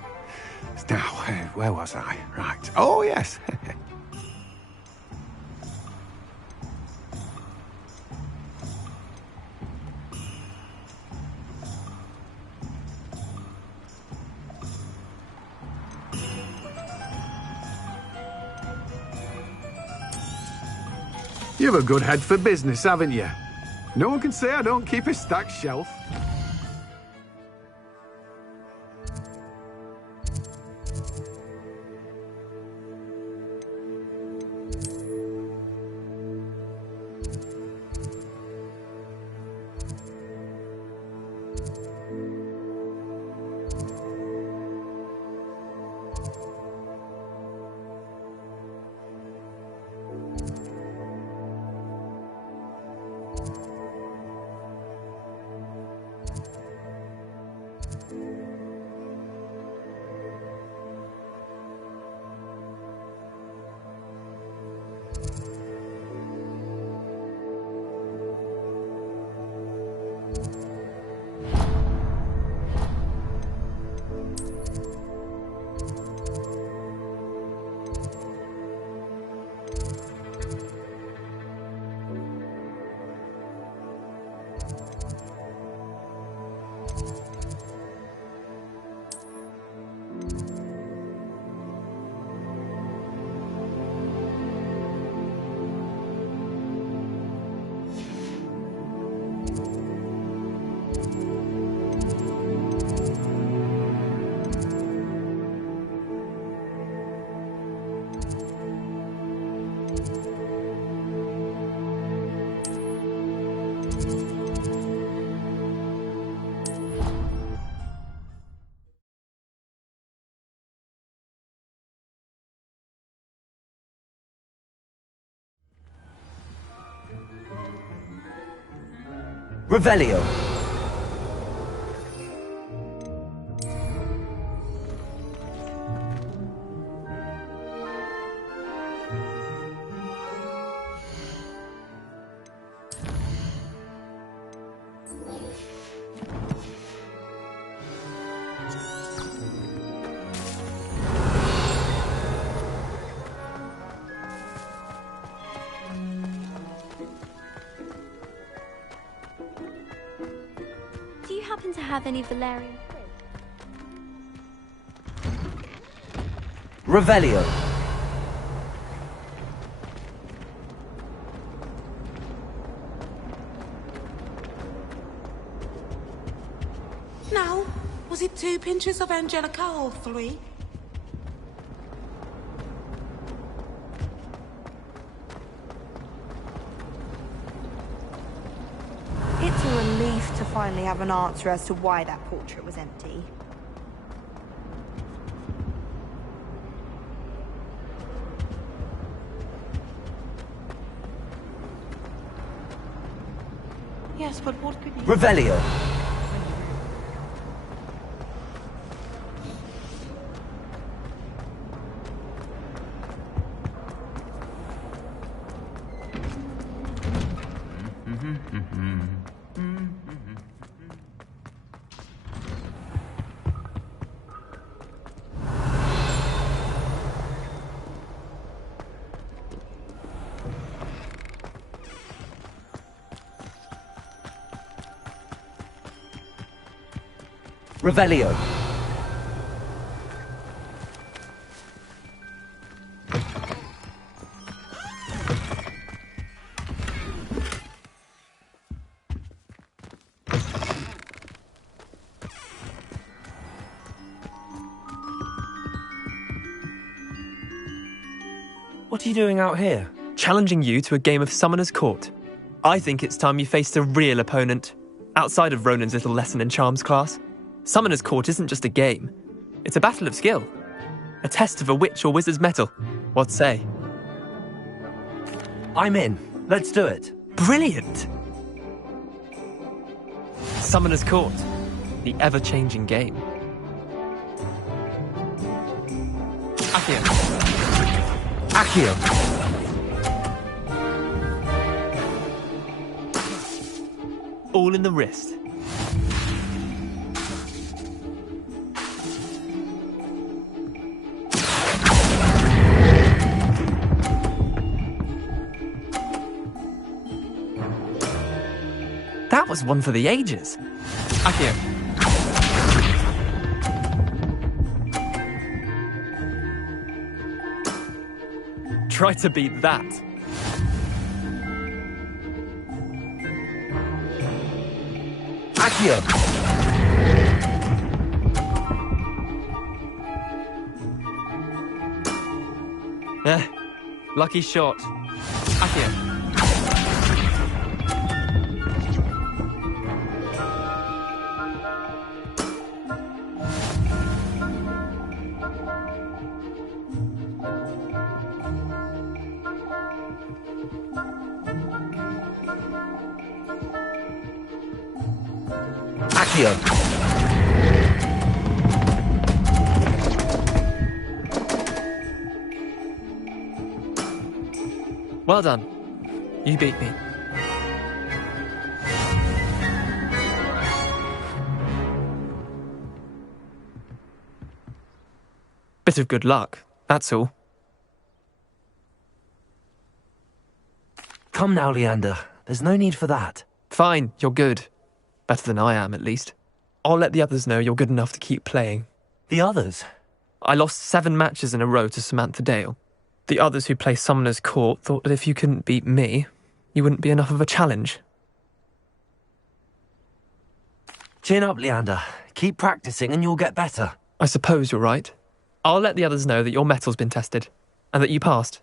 Now, where was I? Right. Oh, yes. You've a good head for business, haven't you? No one can say I don't keep a stacked shelf. Revelio. Do you happen to have any Valerian? Revelio. Now, was it 2 pinches of Angelica or 3? It's a relief to finally have an answer as to why that portrait was empty. Yes, but what could you... Revelio. Revelio. What are you doing out here? Challenging you to a game of Summoner's Court. I think it's time you faced a real opponent, outside of Ronan's little lesson in charms class. Summoner's Court isn't just a game. It's a battle of skill. A test of a witch or wizard's mettle. What say? I'm in. Let's do it. Brilliant! Summoner's Court. The ever-changing game. Accio. Accio. All in the wrist. That was one for the ages. Akio. Try to beat that. Akio! Lucky shot. Akio. Akio! Well done. You beat me. Bit of good luck, that's all. Come now, Leander. There's no need for that. Fine, you're good. Better than I am, at least. I'll let the others know you're good enough to keep playing. The others? I lost 7 matches in a row to Samantha Dale. The others who play Summoner's Court thought that if you couldn't beat me, you wouldn't be enough of a challenge. Chin up, Leander. Keep practicing and you'll get better. I suppose you're right. I'll let the others know that your metal's been tested, and that you passed.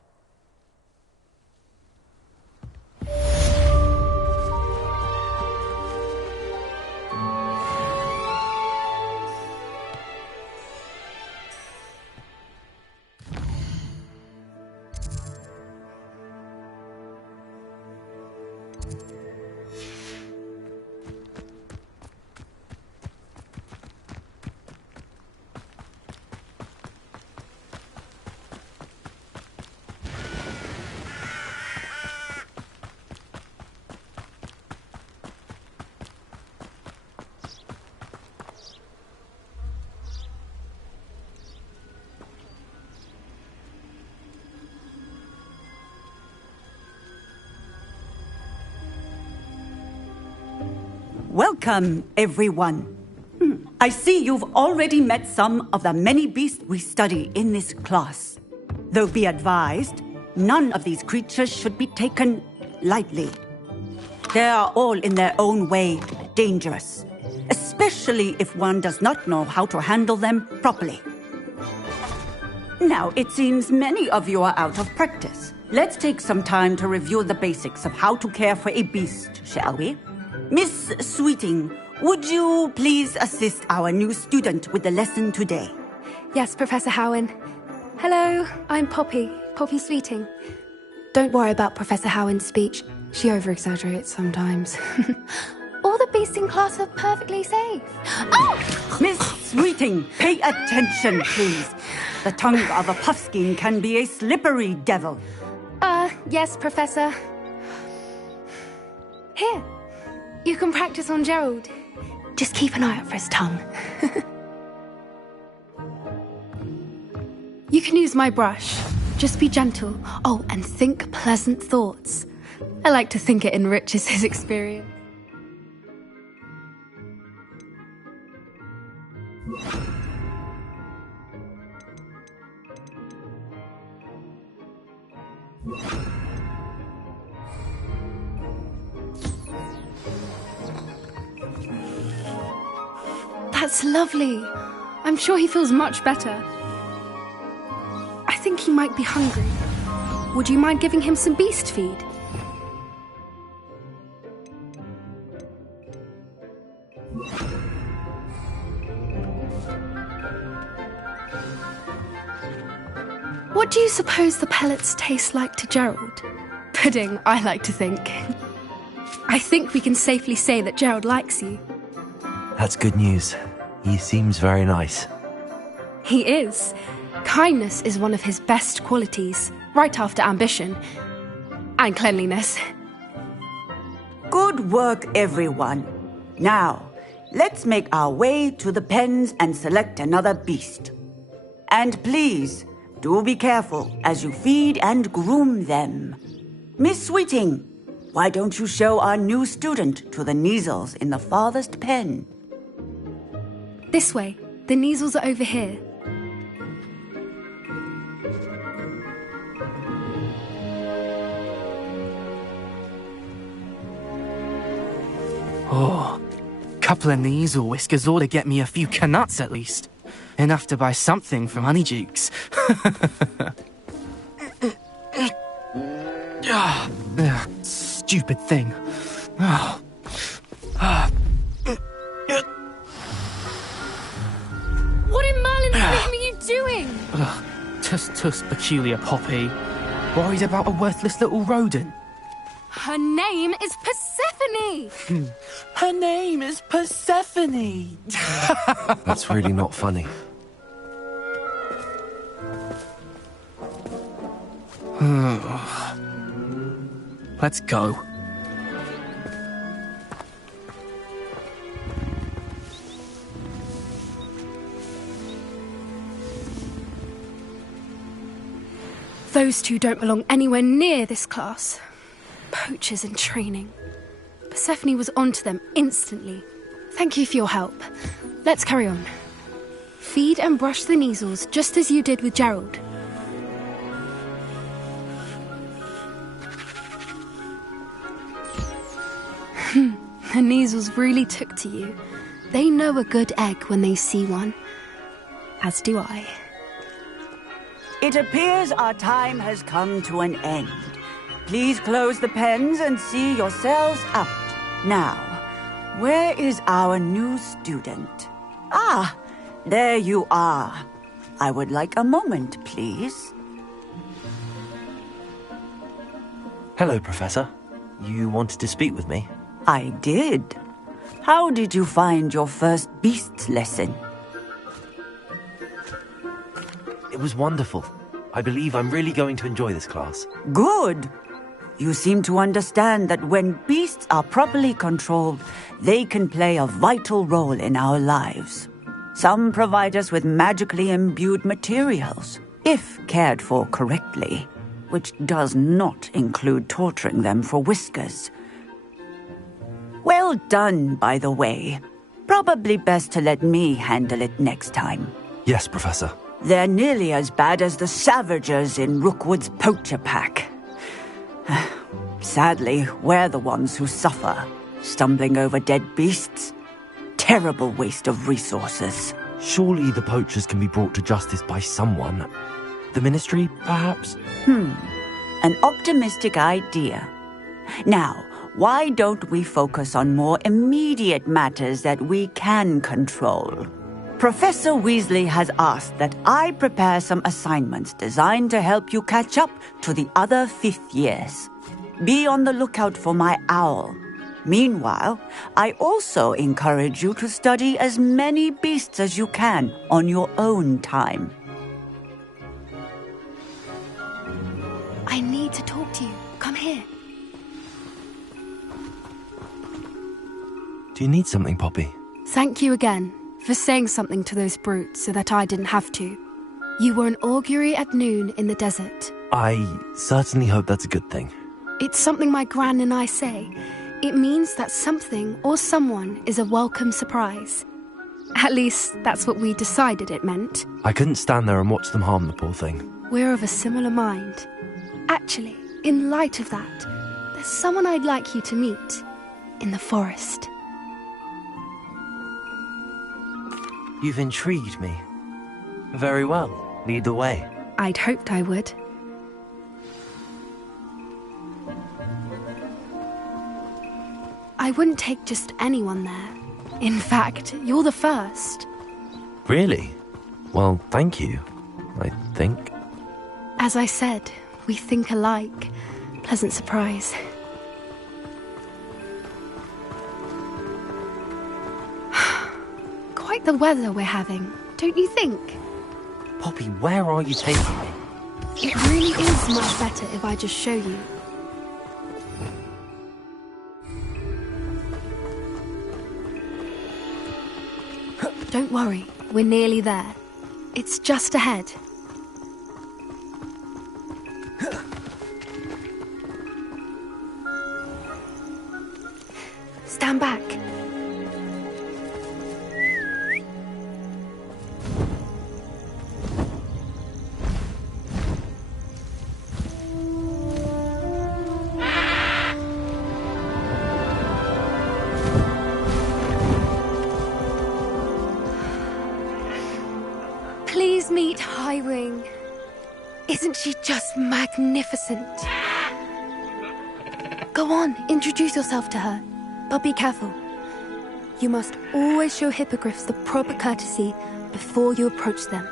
Welcome, everyone. I see you've already met some of the many beasts we study in this class. Though be advised, none of these creatures should be taken lightly. They are all in their own way dangerous, especially if one does not know how to handle them properly. Now, it seems many of you are out of practice. Let's take some time to review the basics of how to care for a beast, shall we? Miss Sweeting, would you please assist our new student with the lesson today? Yes, Professor Howen. Hello, I'm Poppy Sweeting. Don't worry about Professor Howen's speech. She over-exaggerates sometimes. All the beasts in class are perfectly safe. Oh! Miss Sweeting, pay attention, please. The tongue of a puffskein can be a slippery devil. Yes, Professor. Here, you can practice on Gerald. Just keep an eye out for his tongue. You can use my brush. Just be gentle. Oh, and think pleasant thoughts. I like to think it enriches his experience. That's lovely. I'm sure he feels much better. I think he might be hungry. Would you mind giving him some beast feed? What do you suppose the pellets taste like to Gerald? Pudding, I like to think. I think we can safely say that Gerald likes you. That's good news. He seems very nice. He is. Kindness is one of his best qualities, right after ambition. And cleanliness. Good work, everyone. Now, let's make our way to the pens and select another beast. And please, do be careful as you feed and groom them. Miss Sweeting, Why don't you show our new student to the Kneazles in the farthest pen? This way. The Kneazles are over here. Oh, couple of Kneazle whiskers ought to get me a few canuts at least. Enough to buy something from Honeydukes. Stupid thing. What in Merlin's name are you doing? Tuss, peculiar Poppy. Worried about a worthless little rodent? Her name is Persephone! Her name is Persephone! That's really not funny. Let's go. Those two don't belong anywhere near this class. Poachers in training. Persephone was onto them instantly. Thank you for your help. Let's carry on. Feed and brush the Kneazles just as you did with Gerald. The Kneazles really took to you. They know a good egg when they see one. As do I. It appears our time has come to an end. Please close the pens and see yourselves out. Now, where is our new student? Ah, there you are. I would like a moment, please. Hello, Professor. You wanted to speak with me? I did. How did you find your first beasts lesson? It was wonderful. I believe I'm really going to enjoy this class. Good. You seem to understand that when beasts are properly controlled, they can play a vital role in our lives. Some provide us with magically imbued materials, if cared for correctly, which does not include torturing them for whiskers. Well done, by the way. Probably best to let me handle it next time. Yes, Professor. They're nearly as bad as the Savagers in Rookwood's poacher pack. Sadly, we're the ones who suffer, stumbling over dead beasts. Terrible waste of resources. Surely the poachers can be brought to justice by someone. The Ministry, perhaps? An optimistic idea. Now, why don't we focus on more immediate matters that we can control? Professor Weasley has asked that I prepare some assignments designed to help you catch up to the other fifth years. Be on the lookout for my owl. Meanwhile, I also encourage you to study as many beasts as you can on your own time. I need to talk to you. Come here. Do you need something, Poppy? Thank you again for saying something to those brutes so that I didn't have to. You were an augury at noon in the desert. I certainly hope that's a good thing. It's something my gran and I say. It means that something or someone is a welcome surprise. At least, that's what we decided it meant. I couldn't stand there and watch them harm the poor thing. We're of a similar mind. Actually, in light of that, there's someone I'd like you to meet. In the forest. You've intrigued me. Very well. Lead the way. I'd hoped I would. I wouldn't take just anyone there. In fact, you're the first. Really? Well, thank you, I think. As I said, we think alike. Pleasant surprise. Quite the weather we're having, don't you think? Poppy, where are you taking me? It really is much better if I just show you. Don't worry, we're nearly there. It's just ahead. stand back. Please meet Highwing. Isn't she just magnificent? Go on, introduce yourself to her. But be careful. You must always show hippogriffs the proper courtesy before you approach them.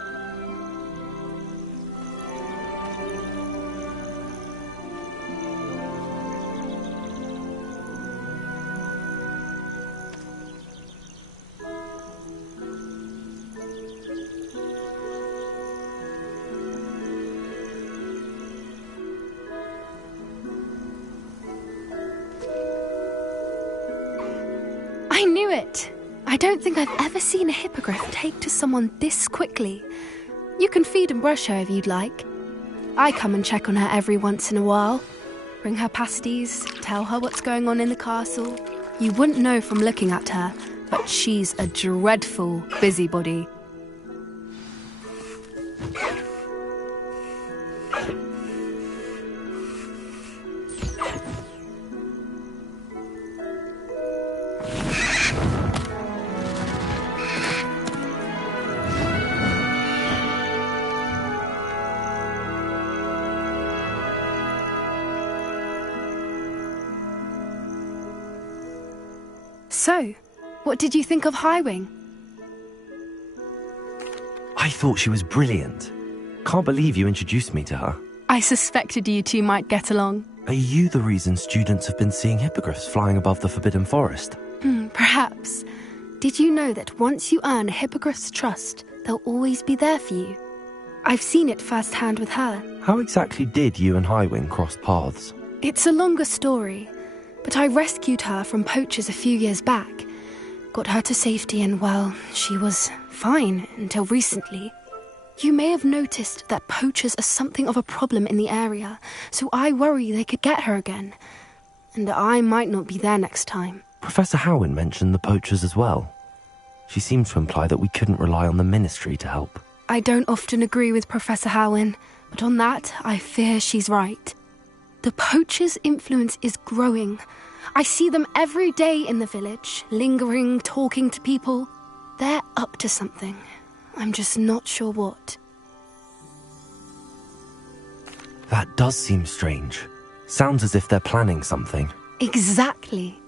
I knew it! I don't think I've ever seen a hippogriff take to someone this quickly. You can feed and brush her if you'd like. I come and check on her every once in a while. Bring her pasties, tell her what's going on in the castle. You wouldn't know from looking at her, but she's a dreadful busybody. So, what did you think of Highwing? I thought she was brilliant. Can't believe you introduced me to her. I suspected you two might get along. Are you the reason students have been seeing hippogriffs flying above the Forbidden Forest? Perhaps. Did you know that once you earn a hippogriff's trust, they'll always be there for you? I've seen it firsthand with her. How exactly did you and Highwing cross paths? It's a longer story, but I rescued her from poachers a few years back. Got her to safety and, well, she was fine until recently. You may have noticed that poachers are something of a problem in the area, so I worry they could get her again. And I might not be there next time. Professor Howin mentioned the poachers as well. She seemed to imply that we couldn't rely on the Ministry to help. I don't often agree with Professor Howin, but on that, I fear she's right. The poachers' influence is growing. I see them every day in the village, lingering, talking to people. They're up to something. I'm just not sure what. That does seem strange. Sounds as if they're planning something. Exactly.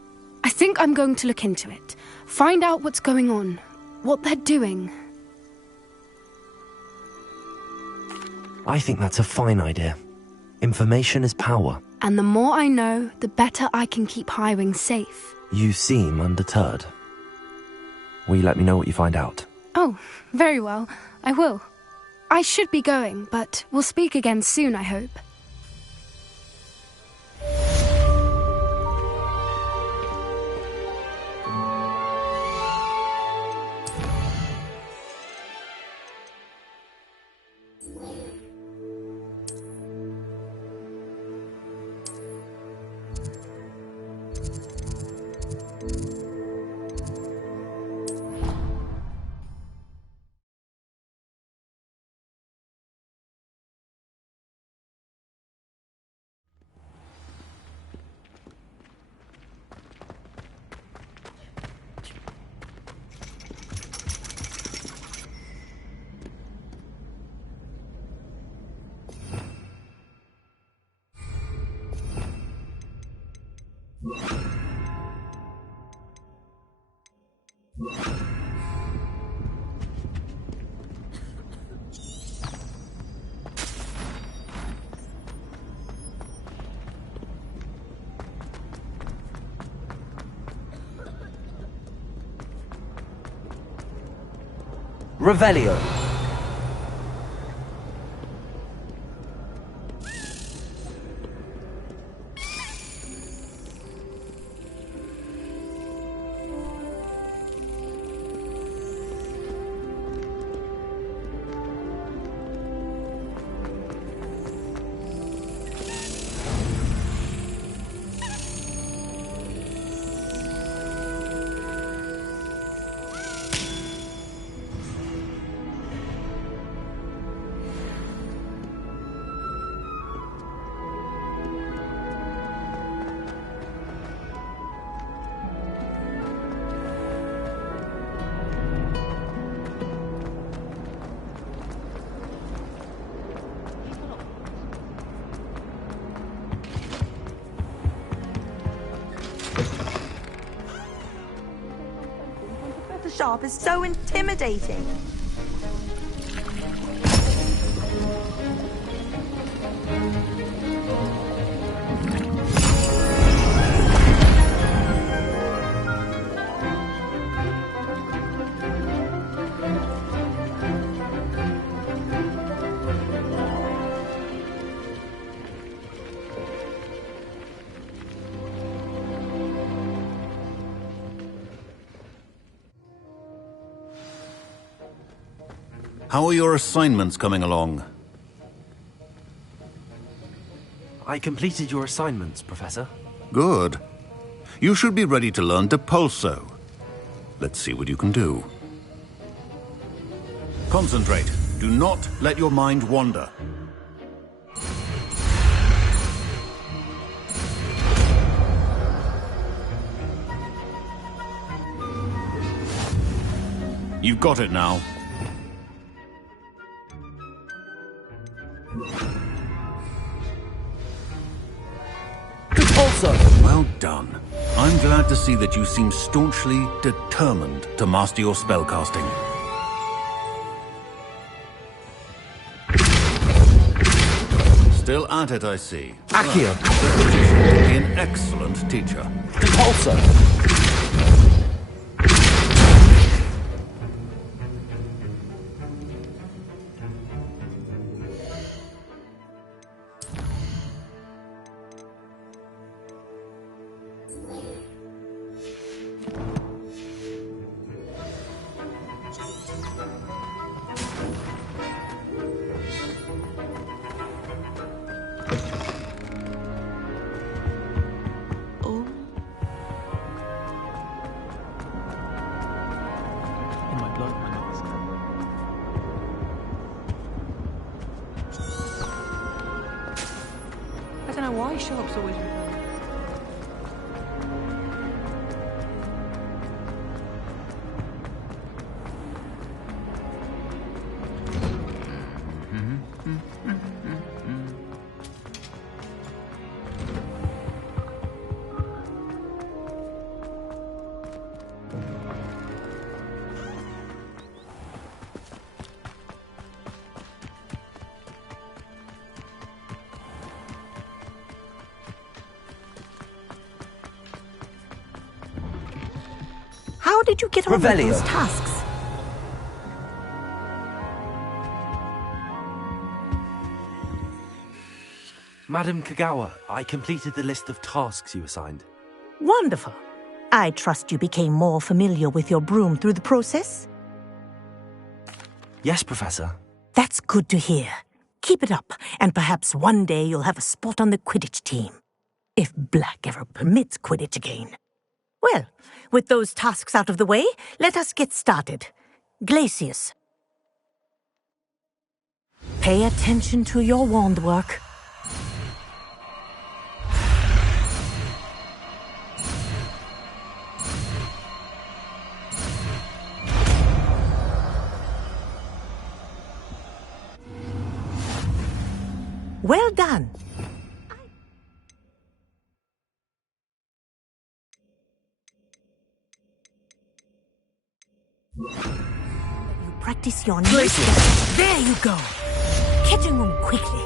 I think I'm going to look into it. Find out what's going on, what they're doing. I think that's a fine idea. Information is power. And the more I know, the better I can keep Highwing safe. You seem undeterred. Will you let me know what you find out? Oh, very well. I will. I should be going, but we'll speak again soon, I hope. Revelio. sharp is so intimidating. How are your assignments coming along? I completed your assignments, Professor. Good. You should be ready to learn Depulso. Let's see what you can do. Concentrate. Do not let your mind wander. You've got it now. Well done. I'm glad to see that you seem staunchly determined to master your spellcasting. Still at it, I see. Accio. Well, be an excellent teacher. Depulso. In my blood, my mother said. I don't know why Sharp's always rebelling. How did you get on with those tasks? Madam Kagawa, I completed the list of tasks you assigned. Wonderful. I trust you became more familiar with your broom through the process? Yes, Professor. That's good to hear. Keep it up, and perhaps one day you'll have a spot on the Quidditch team. If Black ever permits Quidditch again. Well, with those tasks out of the way, let us get started. Glacius. Pay attention to your wand work. Well done. You practice your next. There you go. Kitchen room quickly.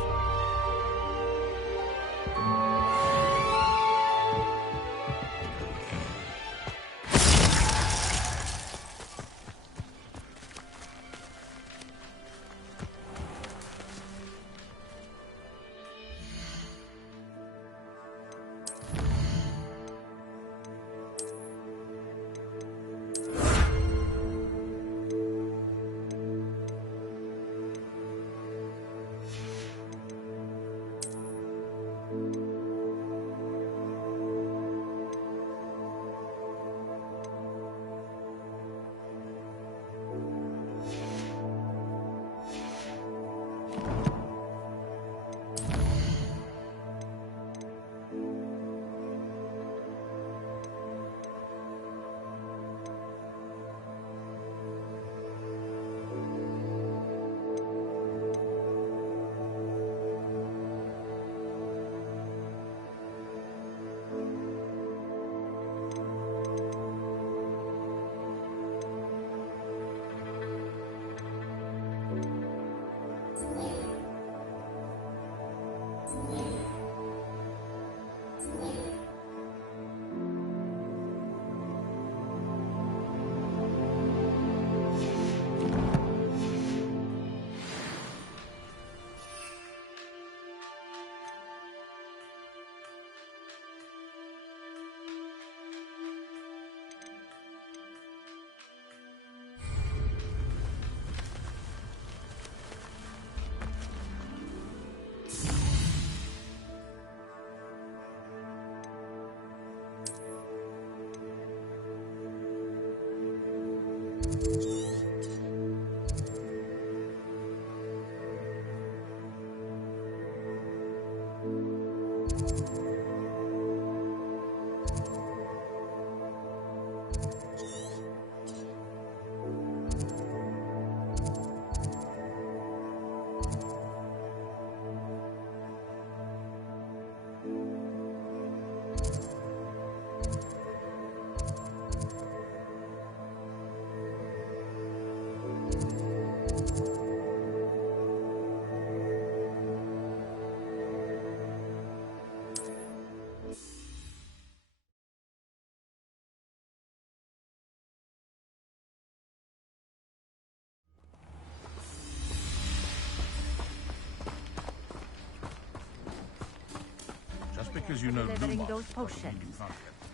Because you know delivering those potions.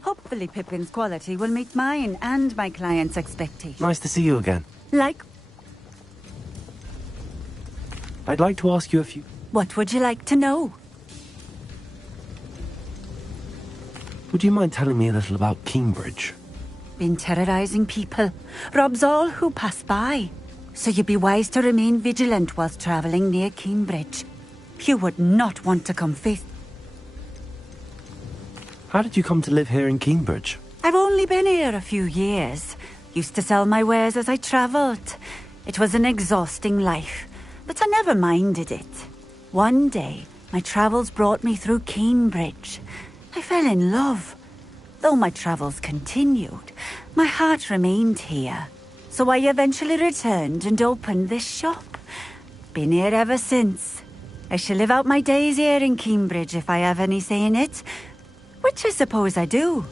Hopefully Pippin's quality will meet mine and my client's expectations. Nice to see you again. Like, I'd like to ask you a few... what would you like to know? Would you mind telling me a little about Cambridge? Been terrorizing people. Robs all who pass by. So you'd be wise to remain vigilant whilst travelling near Cambridge. You would not want to come face... How did you come to live here in Cambridge? I've only been here a few years. Used to sell my wares as I travelled. It was an exhausting life, but I never minded it. One day, my travels brought me through Cambridge. I fell in love. Though my travels continued, my heart remained here. So I eventually returned and opened this shop. Been here ever since. I shall live out my days here in Cambridge if I have any say in it. Which I suppose I do.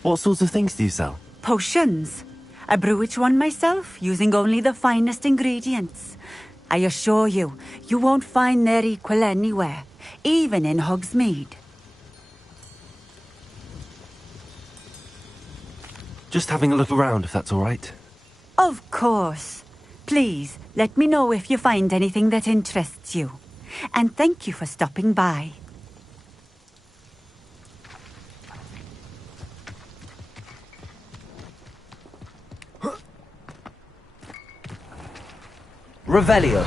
What sorts of things do you sell? Potions. I brew each one myself, using only the finest ingredients. I assure you, you won't find their equal anywhere, even in Hogsmeade. Just having a look around, if that's all right. Of course. Please, let me know if you find anything that interests you. And thank you for stopping by. Revelio.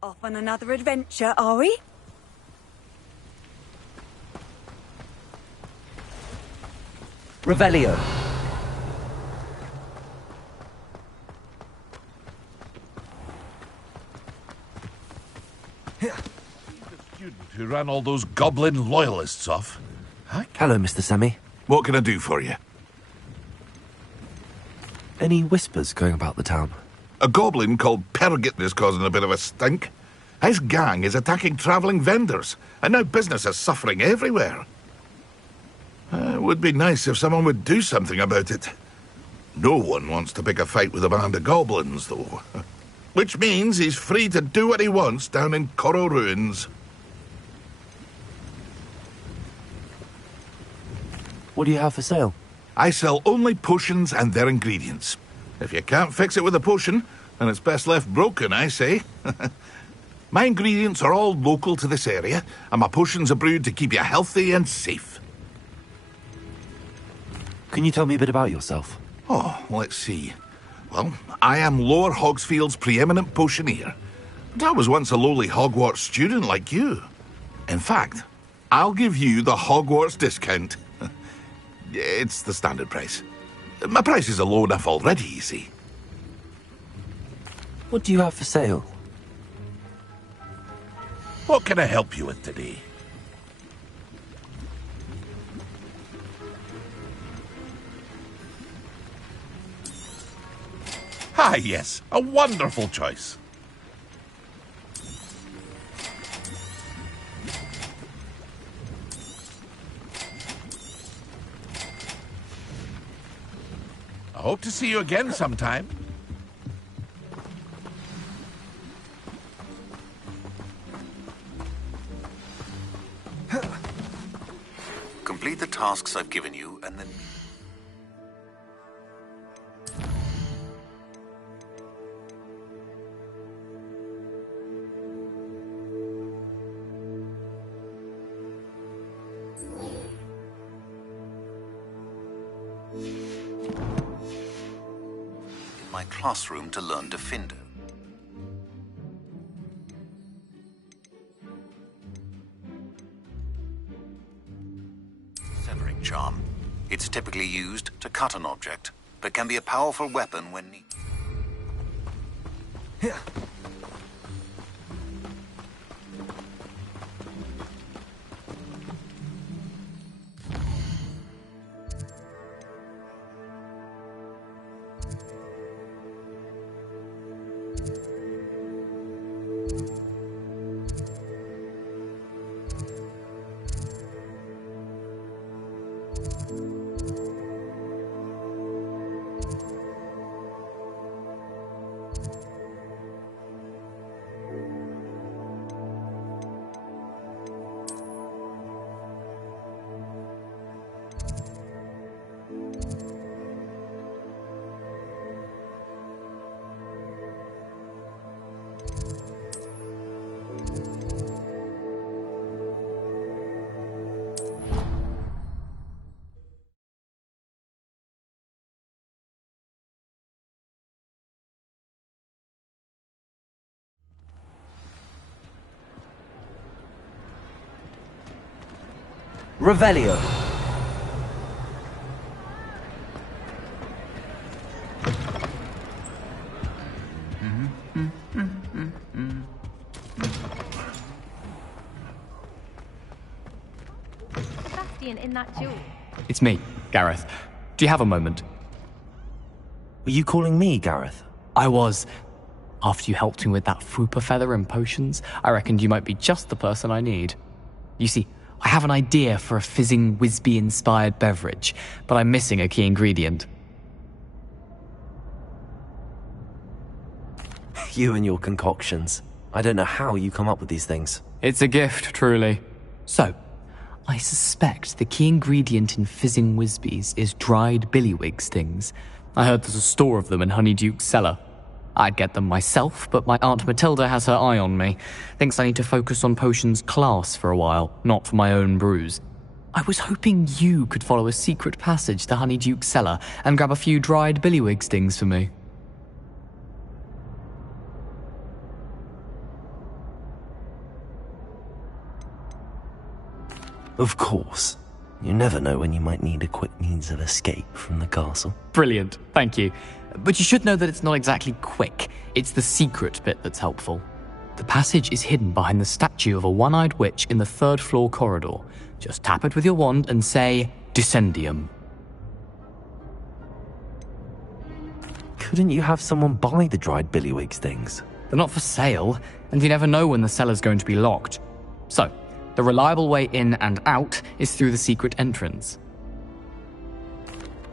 Off on another adventure, are we? Revelio. Student who ran all those goblin loyalists off. Hello, Mr. Semi. What can I do for you? Any whispers going about the town? A goblin called Pergit is causing a bit of a stink. His gang is attacking travelling vendors, and now business is suffering everywhere. It would be nice if someone would do something about it. No one wants to pick a fight with a band of goblins, though. Which means he's free to do what he wants down in Corro Ruins. What do you have for sale? I sell only potions and their ingredients. If you can't fix it with a potion, then it's best left broken, I say. My ingredients are all local to this area, and my potions are brewed to keep you healthy and safe. Can you tell me a bit about yourself? Oh, let's see. Well, I am Lower Hogsfield's preeminent potioneer. But I was once a lowly Hogwarts student like you. In fact, I'll give you the Hogwarts discount. It's the standard price. My prices are low enough already, you see. What do you have for sale? What can I help you with today? Ah, yes, a wonderful choice. I hope to see you again sometime. Complete the tasks I've given you, and then... my classroom to learn Defender. Severing Charm. It's typically used to cut an object, but can be a powerful weapon when needed. Revelio. Sebastian in that jewel. It's me, Gareth. Do you have a moment? Were you calling me, Gareth? I was. After you helped me with that Fupa feather and potions, I reckoned you might be just the person I need. You see, I have an idea for a fizzing Whizbee-inspired beverage, but I'm missing a key ingredient. You and your concoctions. I don't know how you come up with these things. It's a gift, truly. So, I suspect the key ingredient in fizzing Whizbees is dried billywig stings. I heard there's a store of them in Honeyduke's cellar. I'd get them myself, but my Aunt Matilda has her eye on me. Thinks I need to focus on potions class for a while, not for my own brews. I was hoping you could follow a secret passage to Honeyduke's cellar and grab a few dried billywig stings for me. Of course. You never know when you might need a quick means of escape from the castle. Brilliant, thank you. But you should know that it's not exactly quick. It's the secret bit that's helpful. The passage is hidden behind the statue of a one-eyed witch in the third floor corridor. Just tap it with your wand and say, Descendium. Couldn't you have someone buy the dried billywig stings? They're not for sale, and you never know when the cellar's going to be locked. So, the reliable way in and out is through the secret entrance.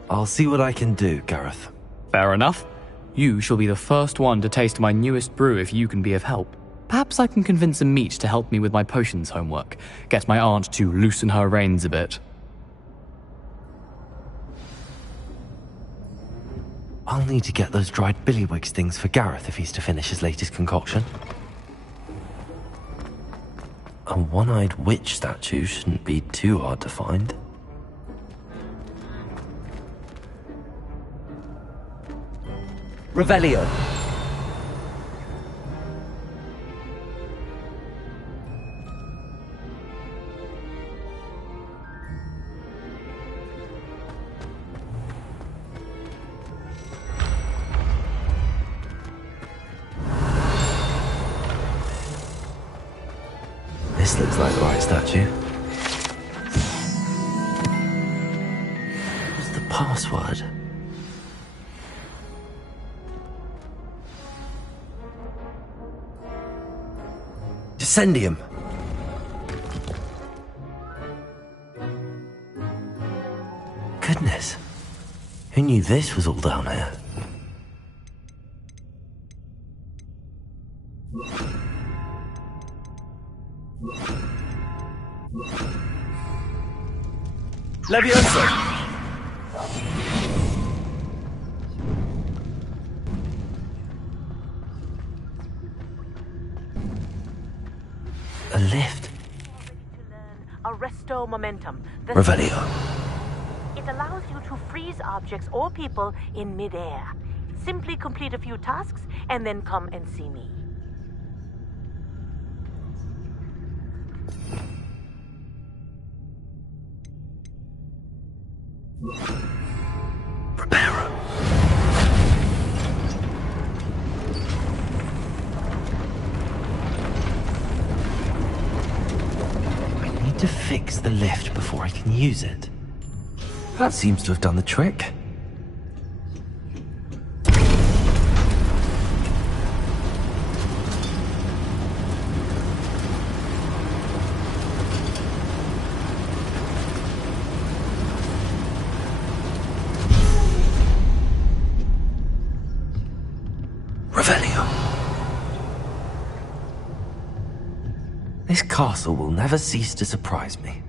I'll see what I can do, Gareth. Fair enough. You shall be the first one to taste my newest brew if you can be of help. Perhaps I can convince a meat to help me with my potions homework. Get my aunt to loosen her reins a bit. I'll need to get those dried billywig stings for Gareth if he's to finish his latest concoction. A one-eyed witch statue shouldn't be too hard to find. Revelio. This looks like the right statue. What's the password? Descendium. Goodness. Who knew this was all down here? Levioso! A lift. Arresto momentum. Revelio. It allows you to freeze objects or people in midair. Simply complete a few tasks and then come and see me. Reparo. I need to fix the lift before I can use it. That seems to have done the trick. Revelio. This castle will never cease to surprise me.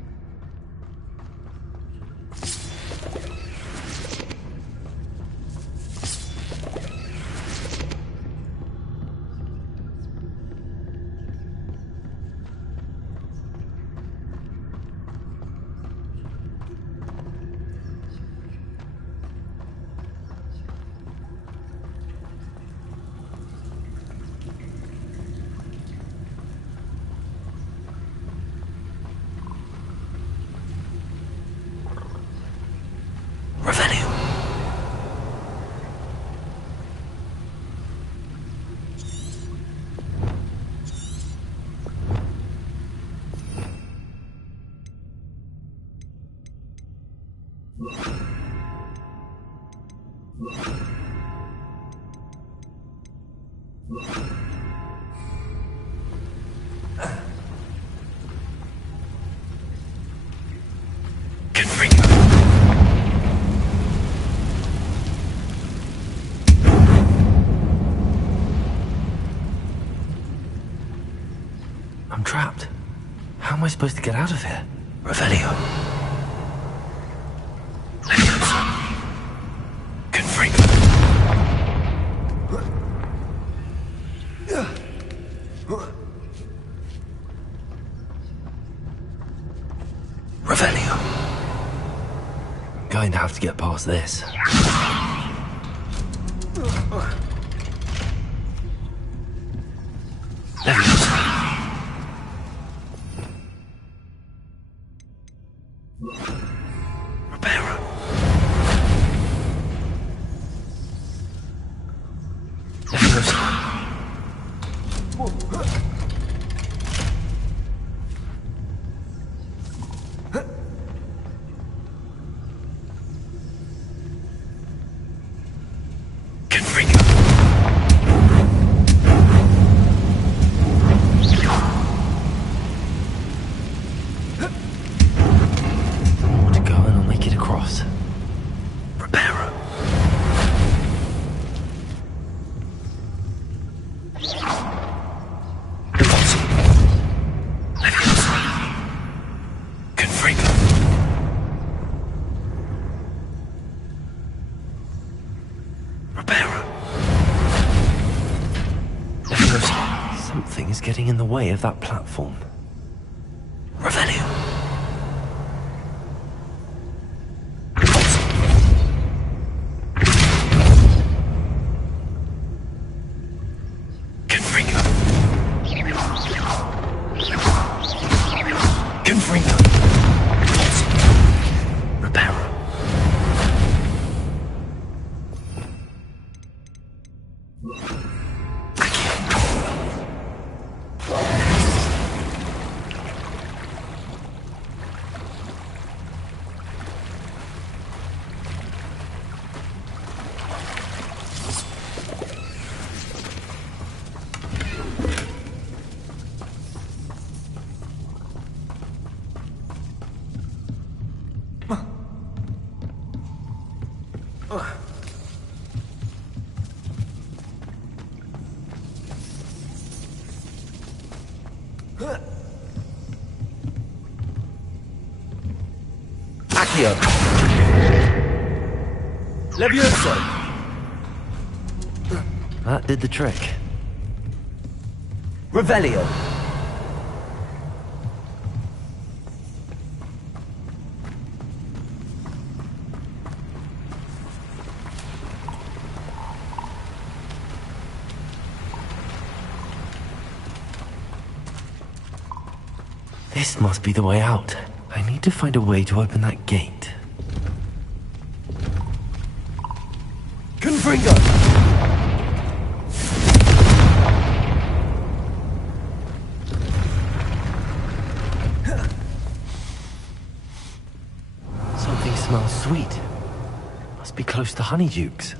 I'm trapped. How am I supposed to get out of here? Revelio. Leviosa. Confringo. Revelio. I'm going to have to get past this. Leviosa. Something is getting in the way of that platform. Revelio. Confringo. Reparo. Accio. Levioso. That did the trick. Revelio. This must be the way out. I need to find a way to open that gate. Confringo. Something smells sweet. Must be close to Honeydukes.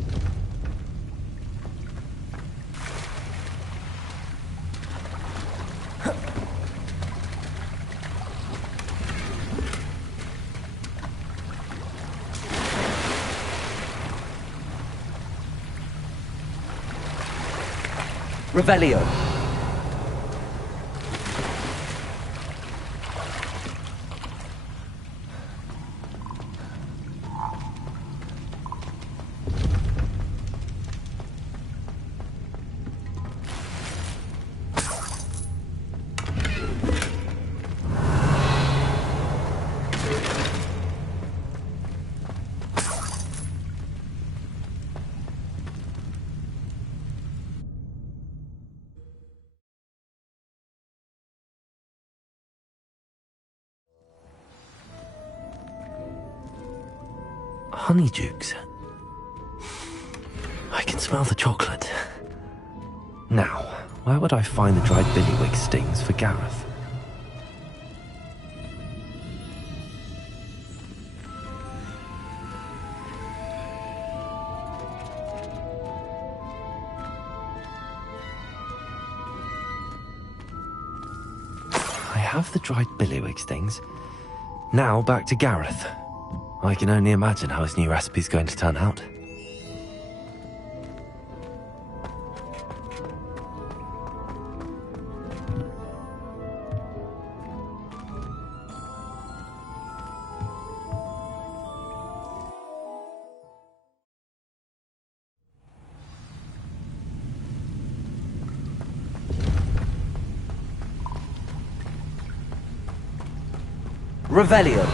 Revelio. Honeydukes. I can smell the chocolate. Now, where would I find the dried billywig stings for Gareth? I have the dried billywig stings. Now back to Gareth. I can only imagine how his new recipe's going to turn out. Revelio.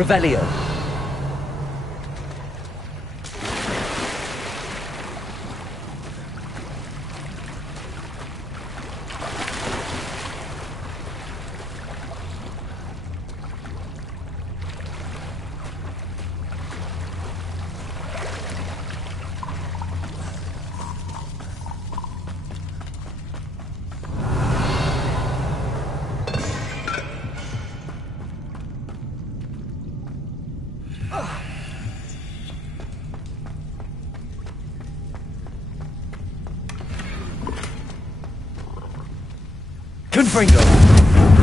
Revelio. Confringo.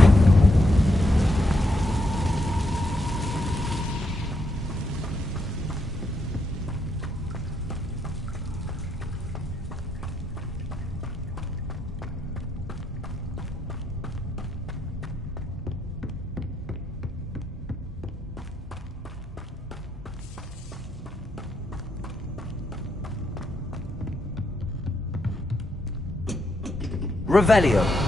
Revelio.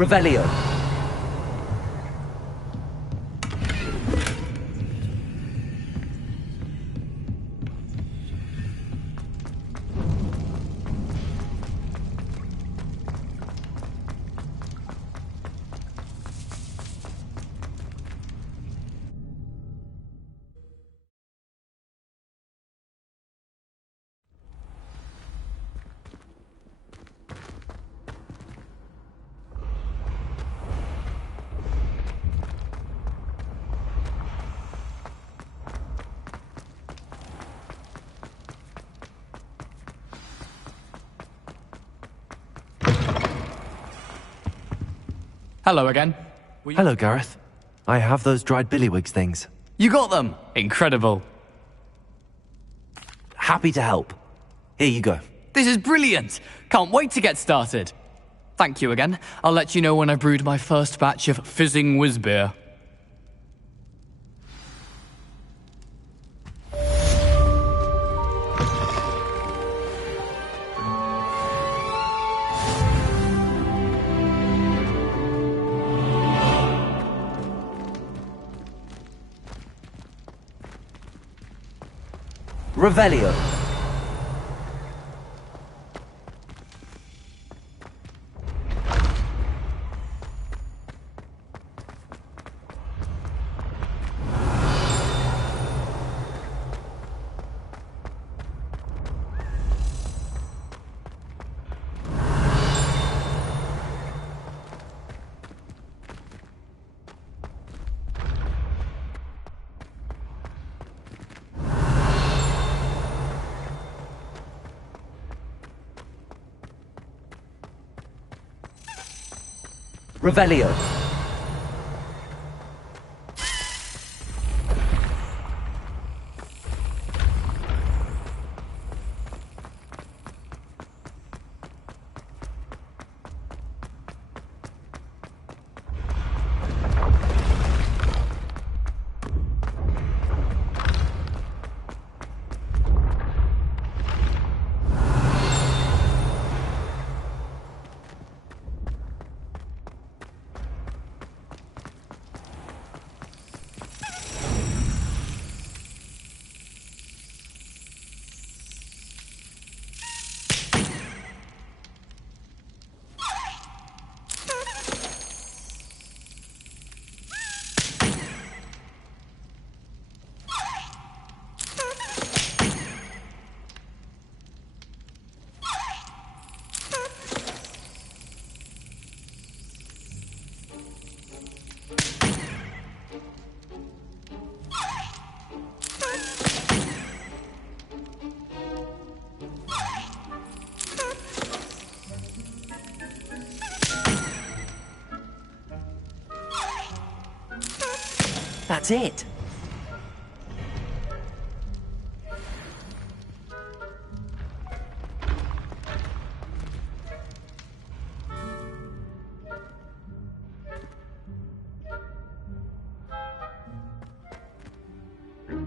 Revelio. Hello again. Hello, Gareth. I have those dried billywigs things. You got them! Incredible. Happy to help. Here you go. This is brilliant! Can't wait to get started. Thank you again. I'll let you know when I've brewed my first batch of fizzing whiz beer. Revelio. Revelio. That's it.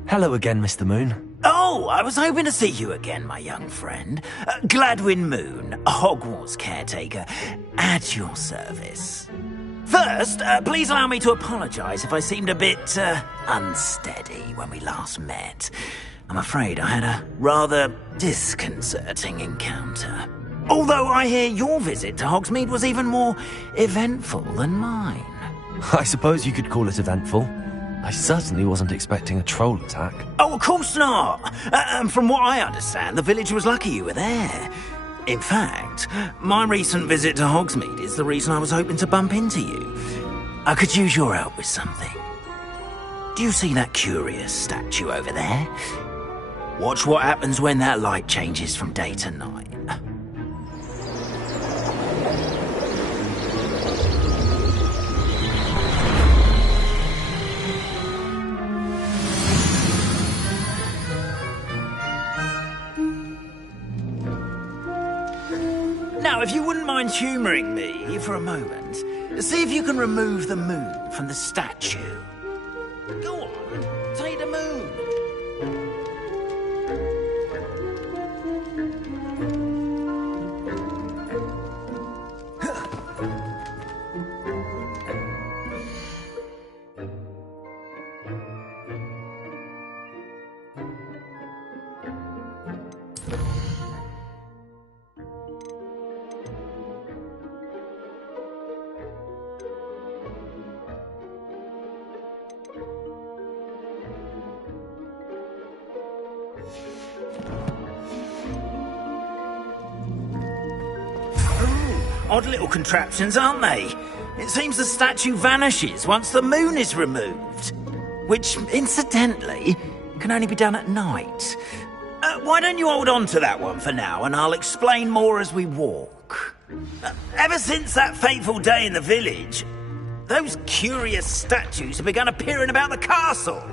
Hello again, Mr. Moon. Oh, I was hoping to see you again, my young friend. Gladwin Moon, Hogwarts caretaker, at your service. First, please allow me to apologise if I seemed a bit, unsteady when we last met. I'm afraid I had a rather disconcerting encounter. Although I hear your visit to Hogsmeade was even more eventful than mine. I suppose you could call it eventful. I certainly wasn't expecting a troll attack. Oh, of course not! From what I understand, the village was lucky you were there. In fact, my recent visit to Hogsmeade is the reason I was hoping to bump into you. I could use your help with something. Do you see that curious statue over there? Watch what happens when that light changes from day to night. Now, if you wouldn't mind humouring me for a moment, see if you can remove the moon from the statue. Go on, take the moon. Odd little contraptions, aren't they? It seems the statue vanishes once the moon is removed. Which, incidentally, can only be done at night. Why don't you hold on to that one for now, and I'll explain more as we walk. Ever since that fateful day in the village, those curious statues have begun appearing about the castle.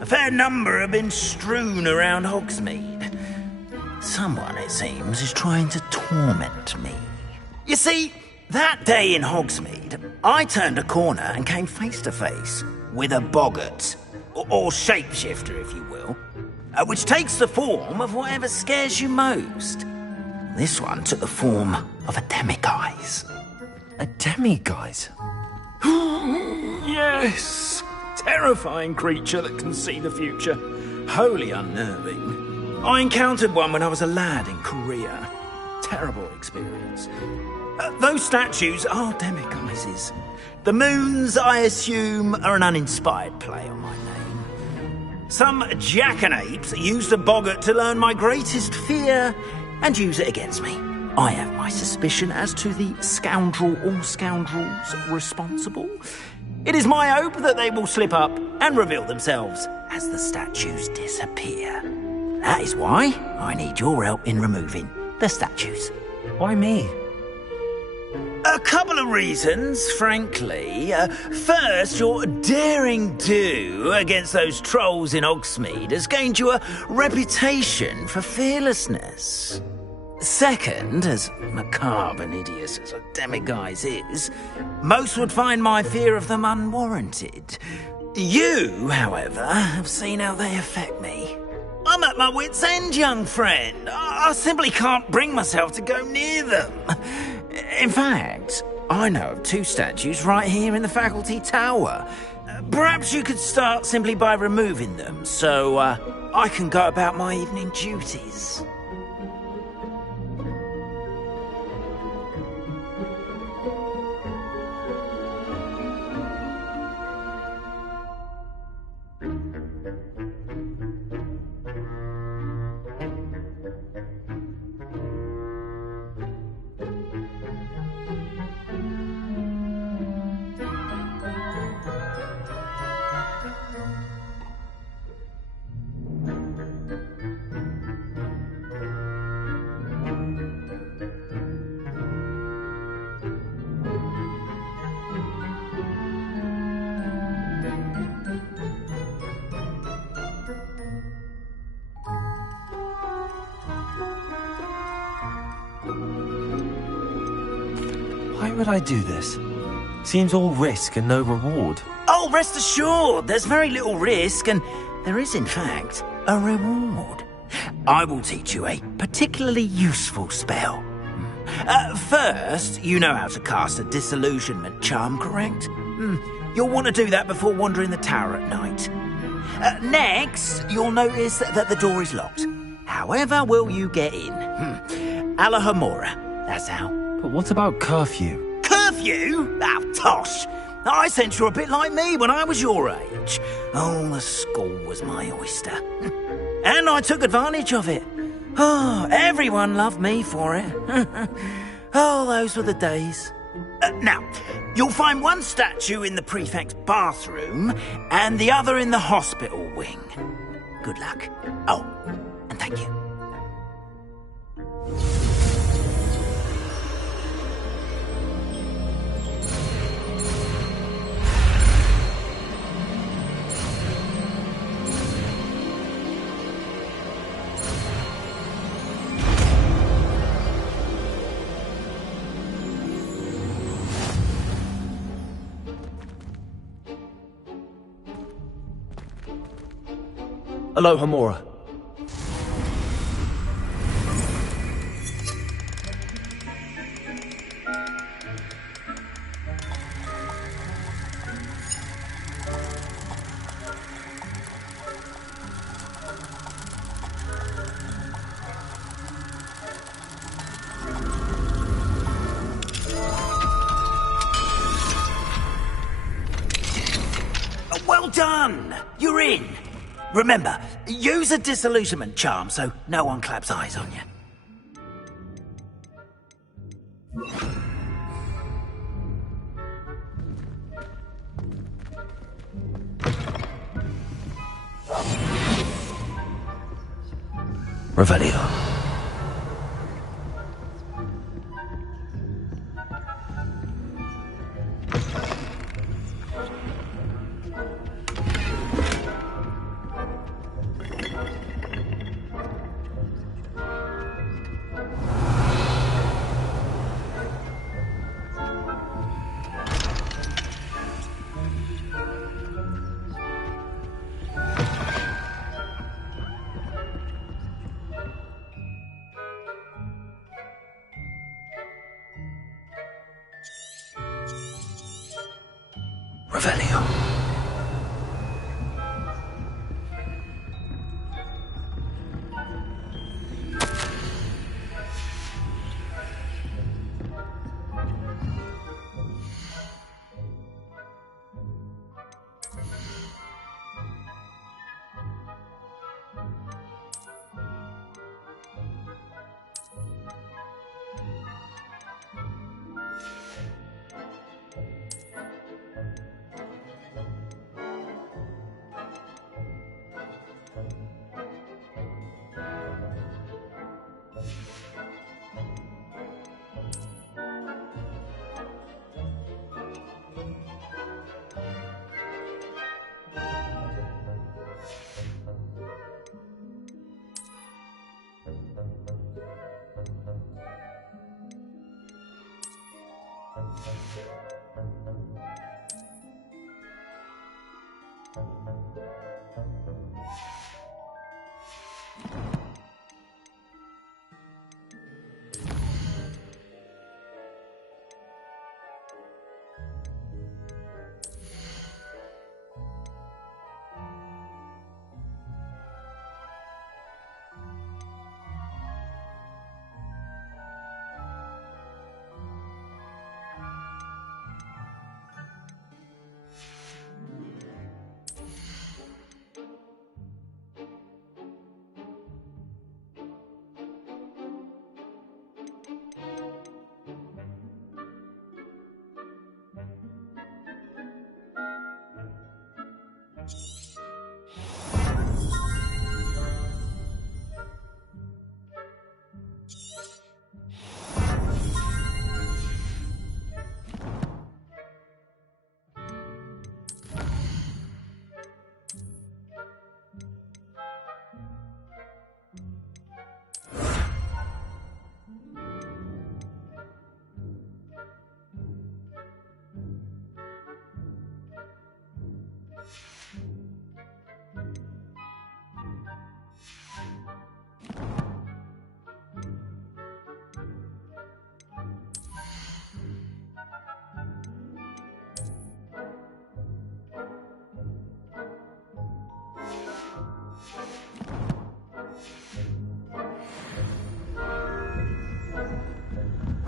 A fair number have been strewn around Hogsmeade. Someone, it seems, is trying to torment me. You see, that day in Hogsmeade, I turned a corner and came face to face with a boggart, or shapeshifter, if you will, which takes the form of whatever scares you most. This one took the form of a demiguise. A demiguise? Yes! Terrifying creature that can see the future. Wholly unnerving. I encountered one when I was a lad in Korea. Terrible experience. Those statues are demiguises. The moons, I assume, are an uninspired play on my name. Some jackanapes used a boggart to learn my greatest fear and use it against me. I have my suspicion as to the scoundrel or scoundrels responsible. It is my hope that they will slip up and reveal themselves as the statues disappear. That is why I need your help in removing the statues. Why me? A couple of reasons, frankly. First, your daring do against those trolls in Hogsmeade has gained you a reputation for fearlessness. Second, as macabre and hideous as a demiguise is, most would find my fear of them unwarranted. You, however, have seen how they affect me. I'm at my wit's end, young friend. I simply can't bring myself to go near them. In fact, I know of 2 statues right here in the faculty tower. Perhaps you could start simply by removing them, so I can go about my evening duties. Why would I do this? Seems all risk and no reward. Oh, rest assured, there's very little risk, and there is, in fact, a reward. I will teach you a particularly useful spell. First, you know how to cast a disillusionment charm, correct? You'll want to do that before wandering the tower at night. Next, you'll notice that the door is locked. However will you get in? Alahomora, that's how. But what about curfew? Curfew? Oh, tosh! I sense you're a bit like me when I was your age. Oh, the school was my oyster. And I took advantage of it. Oh, everyone loved me for it. Oh, those were the days. Now, you'll find one statue in the prefect's bathroom and the other in the hospital wing. Good luck. Oh, and thank you. Aloha, Mora. Well done! You're in. Remember, use a disillusionment charm so no one claps eyes on you. Revelio. Revelio.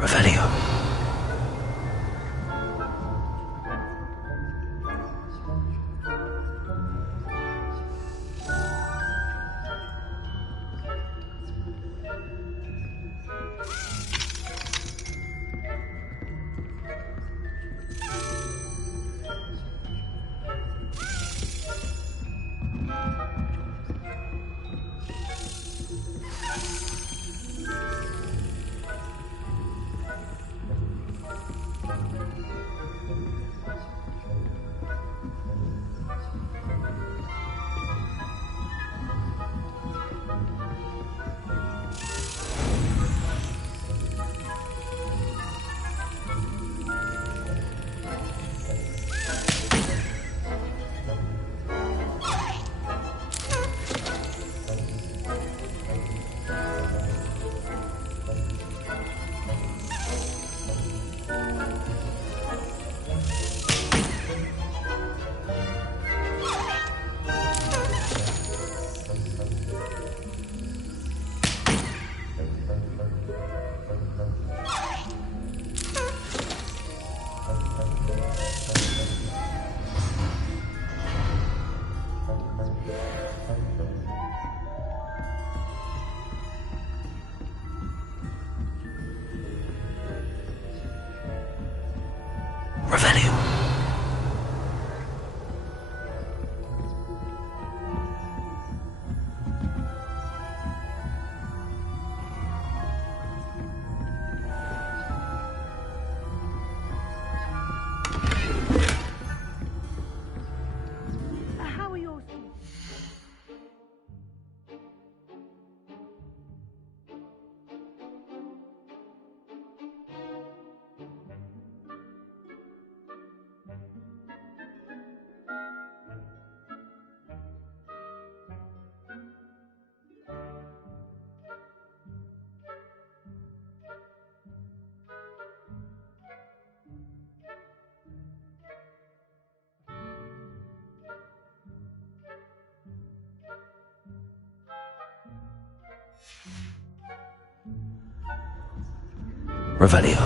Revelio. Revelio.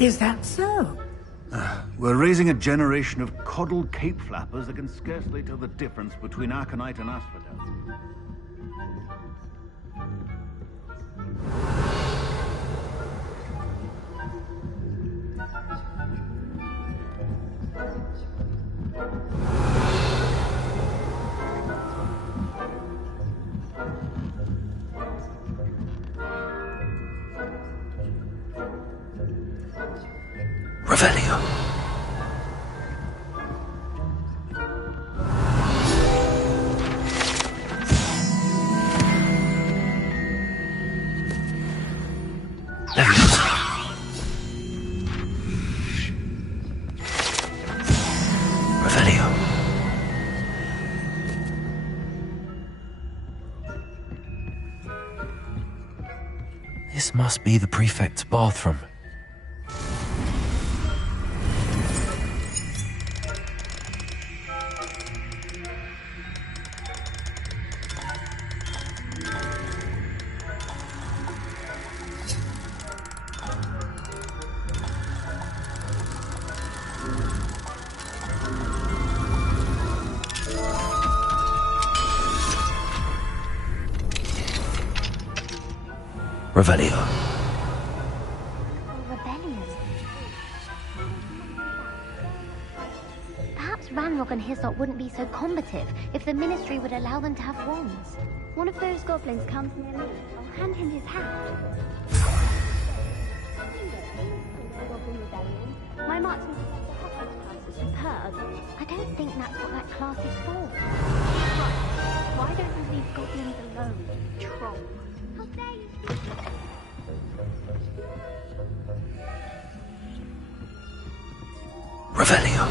Is that so? We're raising a generation of coddled cape flappers that can scarcely tell the difference between Aconite and Asphodel. Revelio. Revelio. This must be the prefect's bathroom. Revelio. Rebellion. Perhaps Ranrock and Hyssop wouldn't be so combative if the Ministry would allow them to have wands. One of those goblins comes near me. I'll hand him his hat. My marksman class is superb. I don't think that's what that class is for. Why don't you leave goblins alone, troll? How dare you? Revelio.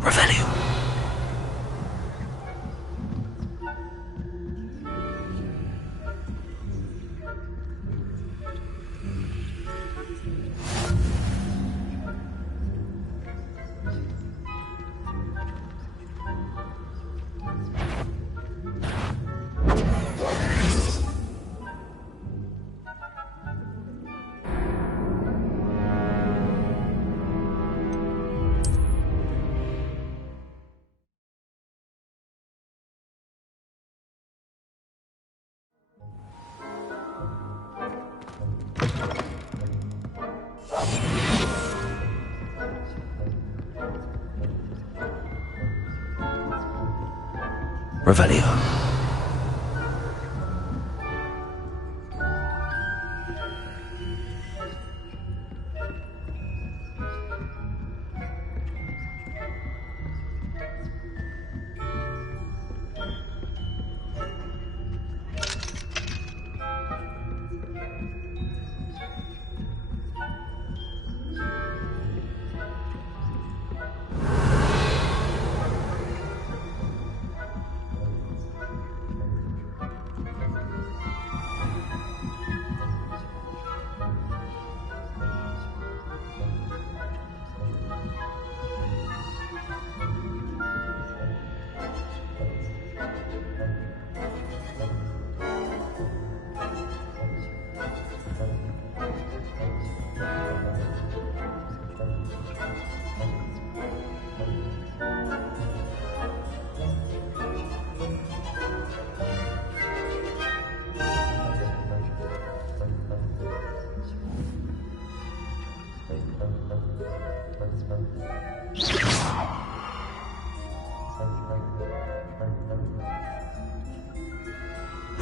Revelio. Revelio.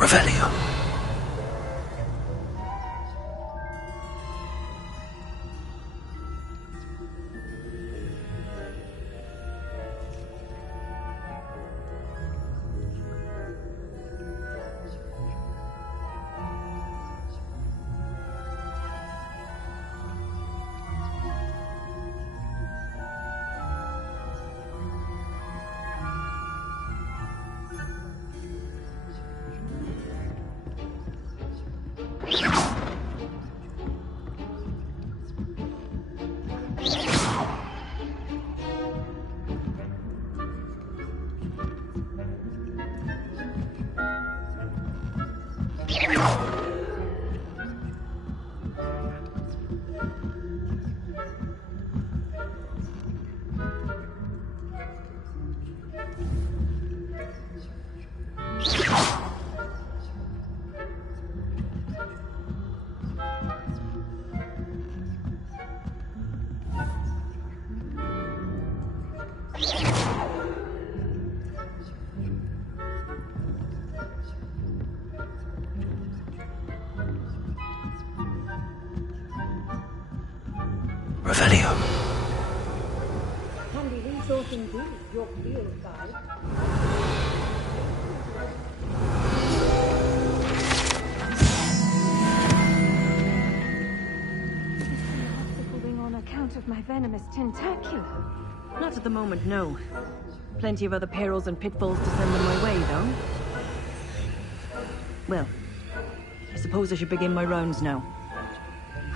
Revelio. Revelio. Handy resource indeed, your field guide. On account of my venomous tentacula. Not at the moment, no. Plenty of other perils and pitfalls to send them my way, though. Well, I suppose I should begin my rounds now.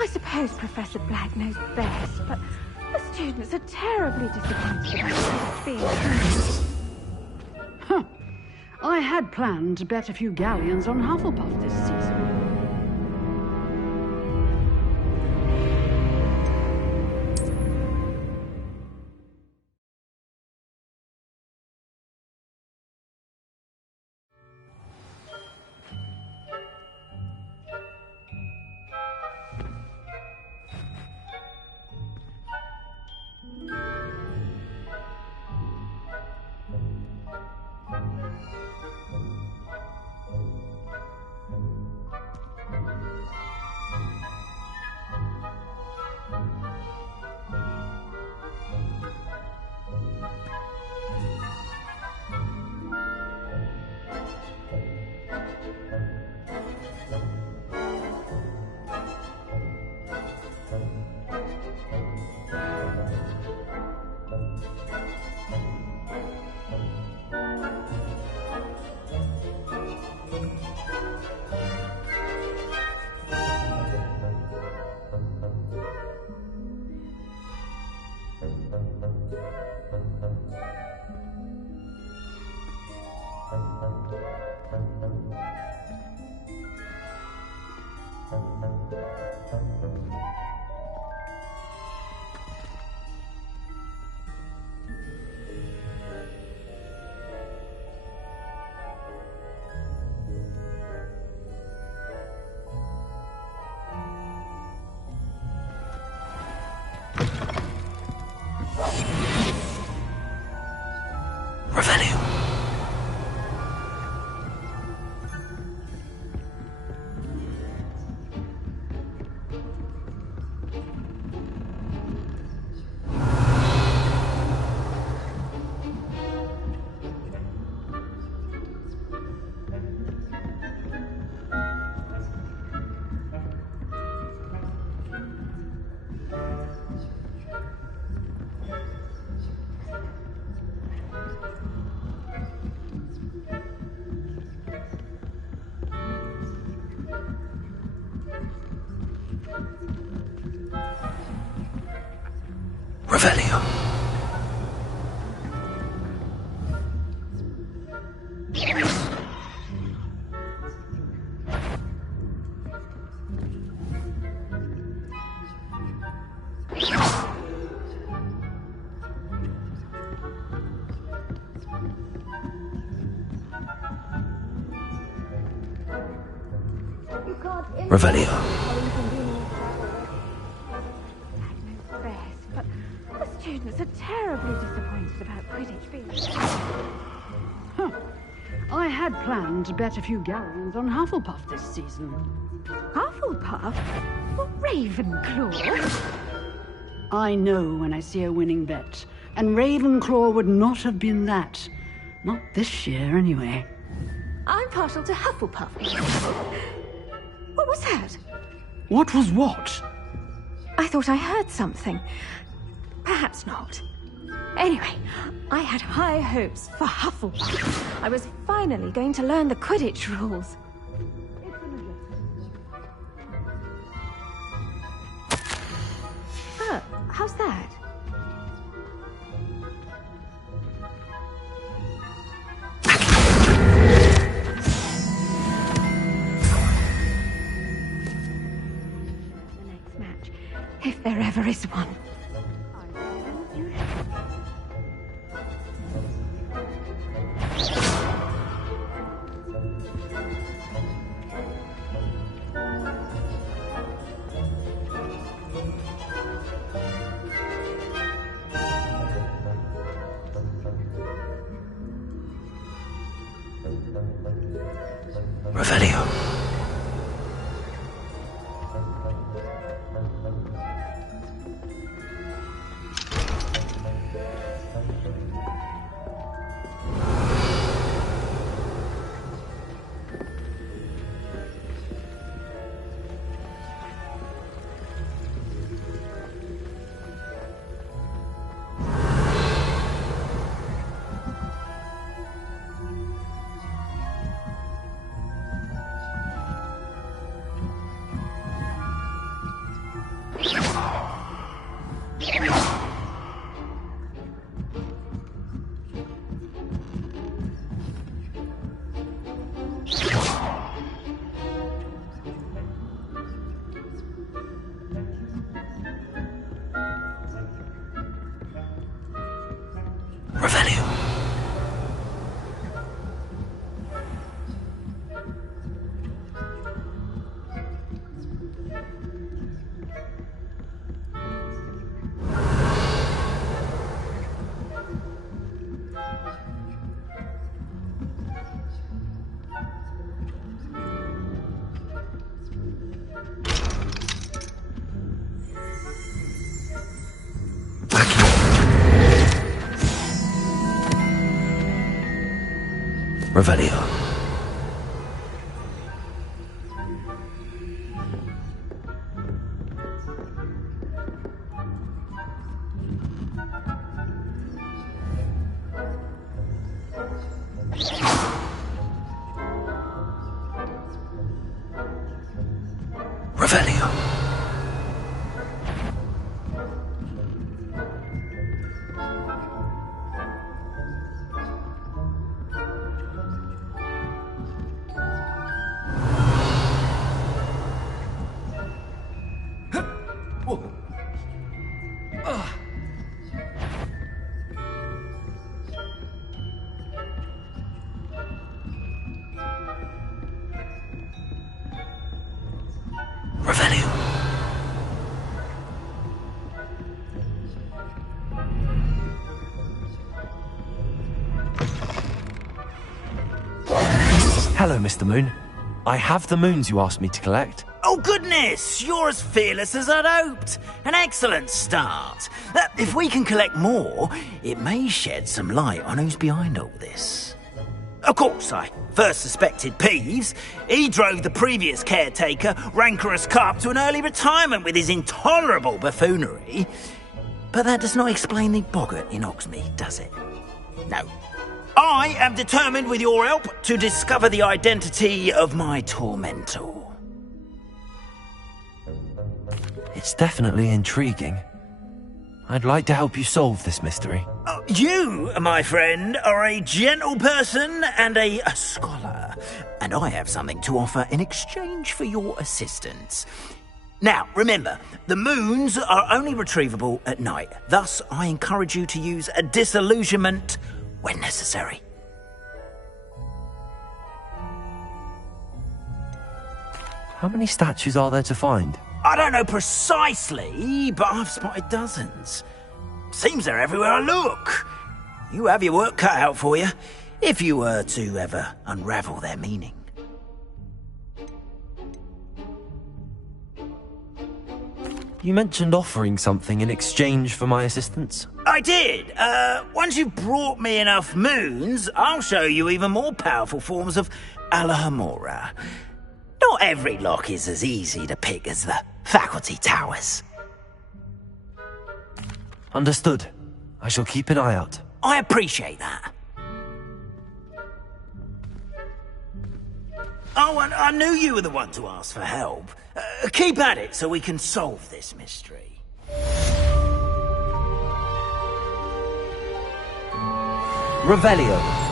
I suppose Professor Black knows best, but the students are terribly disappointed about this being. I had planned to bet a few galleons on Hufflepuff this season. Revelio. Revelio. But the students are terribly disappointed about Quidditch being... I had planned to bet a few galleons on Hufflepuff this season. Hufflepuff? What, Ravenclaw? I know when I see a winning bet, and Ravenclaw would not have been that. Not this year, anyway. I'm partial to Hufflepuff. What was that? What was what? I thought I heard something. Perhaps not. Anyway, I had high hopes for Hufflepuff. I was finally going to learn the Quidditch rules. Oh, how's that? The next match, if there ever is one. Revelio. Revelio. Revelio. Hello, Mr. Moon. I have the moons you asked me to collect. Oh, goodness! You're as fearless as I'd hoped. An excellent start. If we can collect more, it may shed some light on who's behind all this. Of course, I first suspected Peeves. He drove the previous caretaker, Rancorous Carp, to an early retirement with his intolerable buffoonery. But that does not explain the boggart in Hogsmeade, does it? No. I am determined, with your help, to discover the identity of my tormentor. It's definitely intriguing. I'd like to help you solve this mystery. You, my friend, are a gentle person and a scholar, and I have something to offer in exchange for your assistance. Now, remember, the moons are only retrievable at night. Thus, I encourage you to use a disillusionment when necessary. How many statues are there to find? I don't know precisely, but I've spotted dozens. Seems they're everywhere I look. You have your work cut out for you. if you were to ever unravel their meaning. You mentioned offering something in exchange for my assistance. I did. Once you've brought me enough moons, I'll show you even more powerful forms of Alohomora. Not every lock is as easy to pick as the faculty towers. Understood. I shall keep an eye out. I appreciate that. Oh, and I knew you were the one to ask for help. Keep at it so we can solve this mystery. Revelio.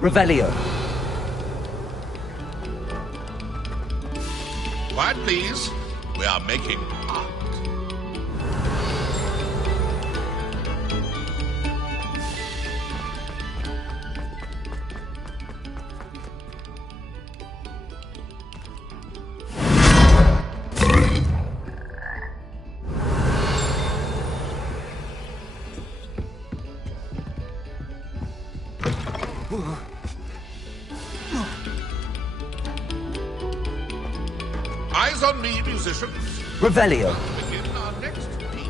Revelio. Quiet, please. We are making art. Eyes on me, musicians. Revelio. Begin our next piece.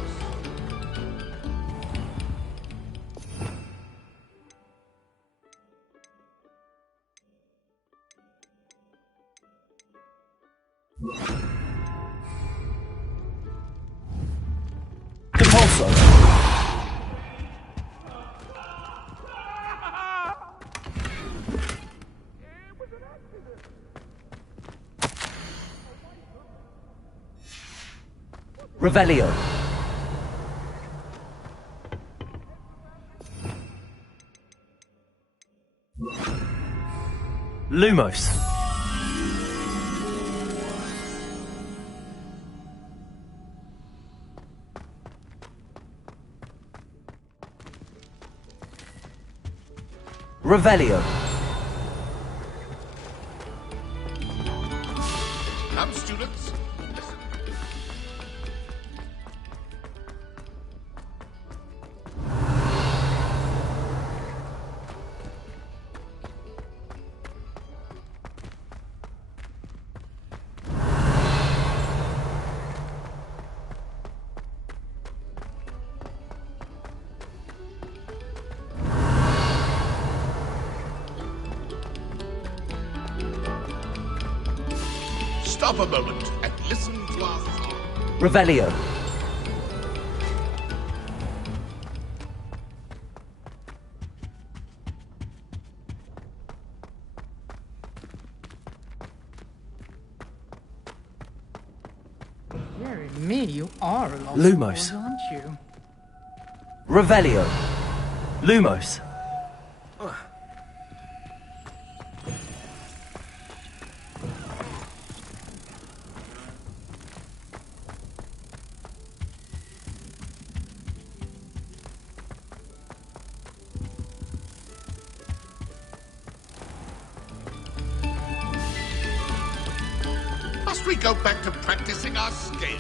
Compulso. Revelio. Lumos. Revelio. Come, students. Listen. Stop a moment and listen to our song. Revelio. Dear me, you are a lot Lumos. bored, aren't you? Revelio. Lumos. Must we go back to practicing our scales?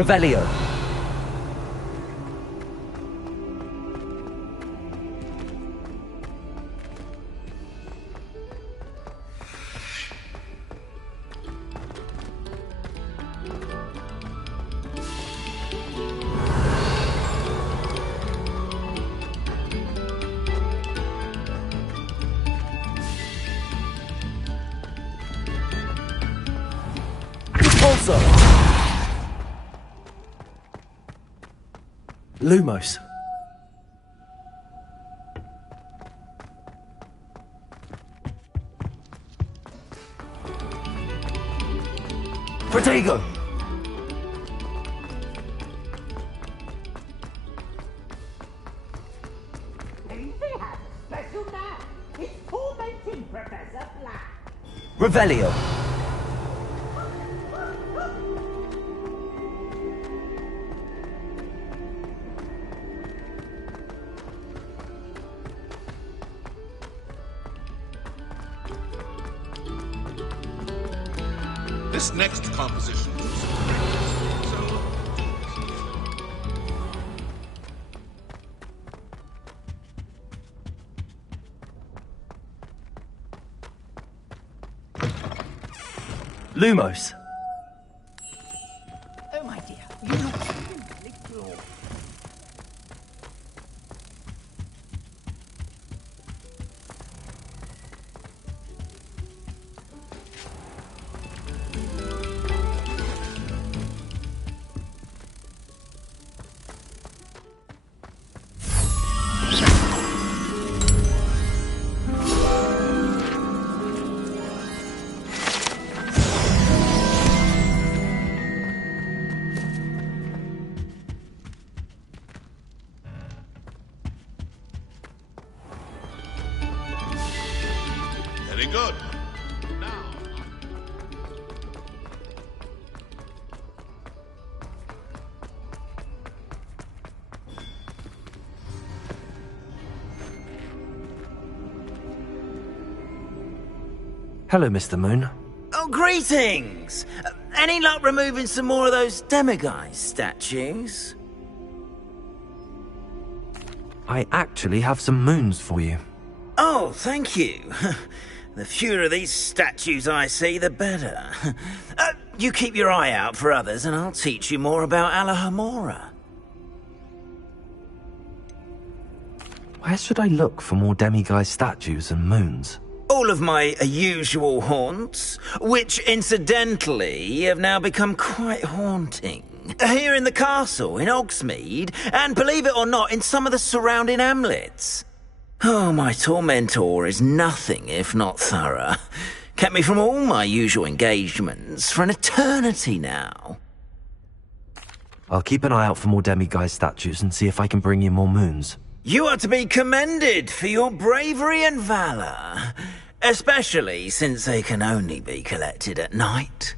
Revelio. Lumos. Protego. Revelio. This next composition. Lumos. Oh, my dear, you look simply flawed. Very good. Hello, Mr. Moon. Oh, greetings! Any luck removing some more of those demiguise statues? I actually have some moons for you. Oh, thank you. The fewer of these statues I see, the better. You keep your eye out for others, and I'll teach you more about Alohomora. Where should I look for more demiguise statues and moons? All of my usual haunts, which incidentally have now become quite haunting. Here in the castle, in Hogsmeade, and believe it or not, in some of the surrounding hamlets. Oh, my tormentor is nothing if not thorough. Kept me from all my usual engagements for an eternity now. I'll keep an eye out for more demiguise statues and see if I can bring you more moons. You are to be commended for your bravery and valor, especially since they can only be collected at night.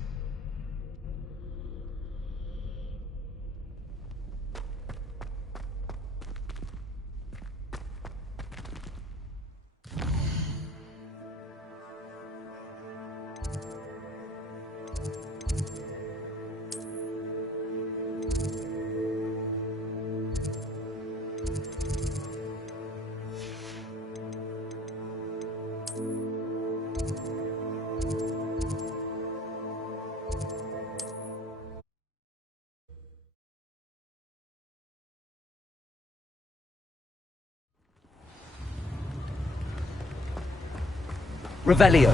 Revelio.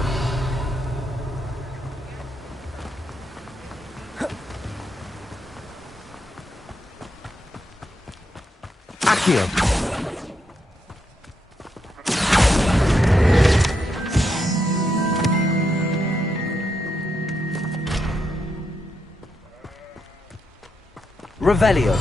Accio. Revelio.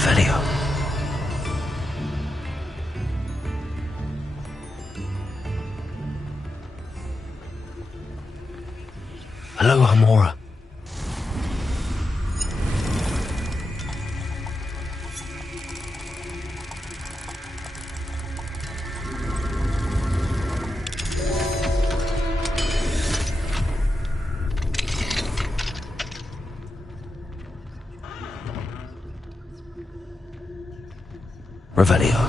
Revelio. Hello, Hamora. Revelio.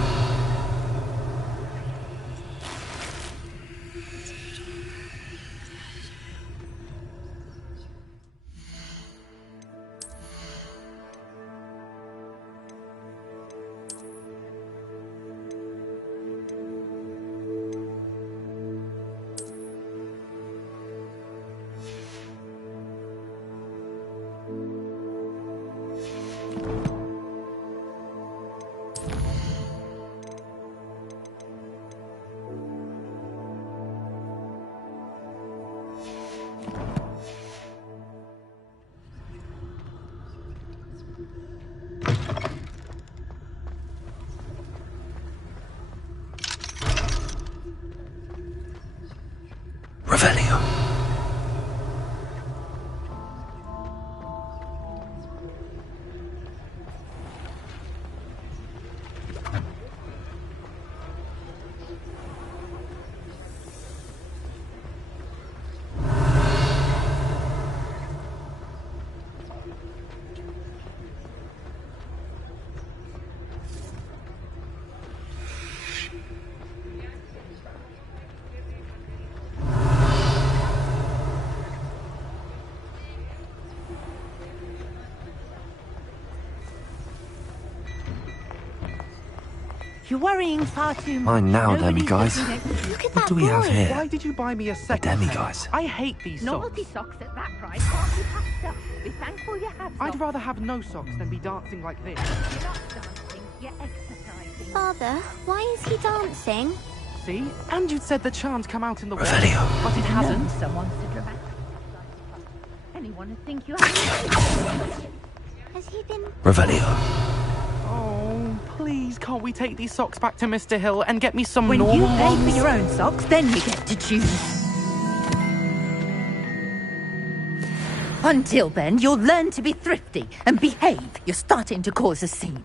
Revelio. You're worrying far too much. Mine now, Nobody's demi-guys. looking at you. Look at that What do we have boy. Here? Why did you buy me a The second demi-guys. pair? I hate these socks. Novelty socks at that price can't be passed up. Be thankful you have I'd some. rather have no socks than be dancing like this. You're not dancing, you're exercising. Father, why is he dancing? See? And you'd said the charm's come out in the Revelio. wild, but it hasn't. No, someone's so dramatic. Anyone would think you have. Has he been... Revelio. Oh, please, can't we take these socks back to Mr. Hill and get me some When normal you pay ones? for your own socks, then you get to choose. Until then, you'll learn to be thrifty and behave. You're starting to cause a scene.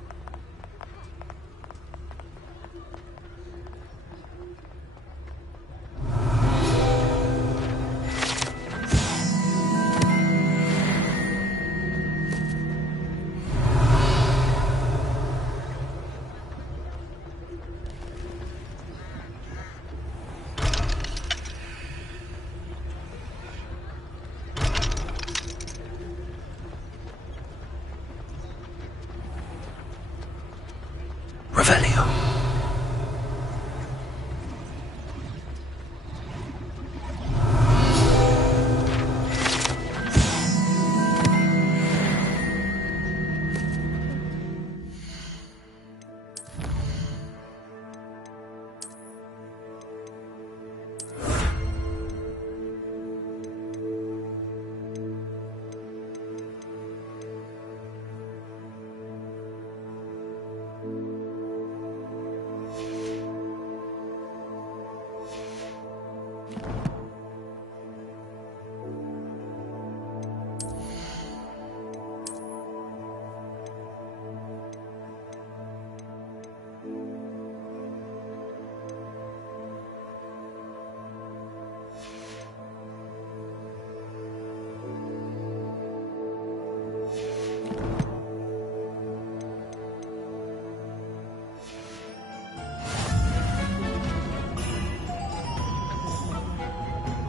Revelio.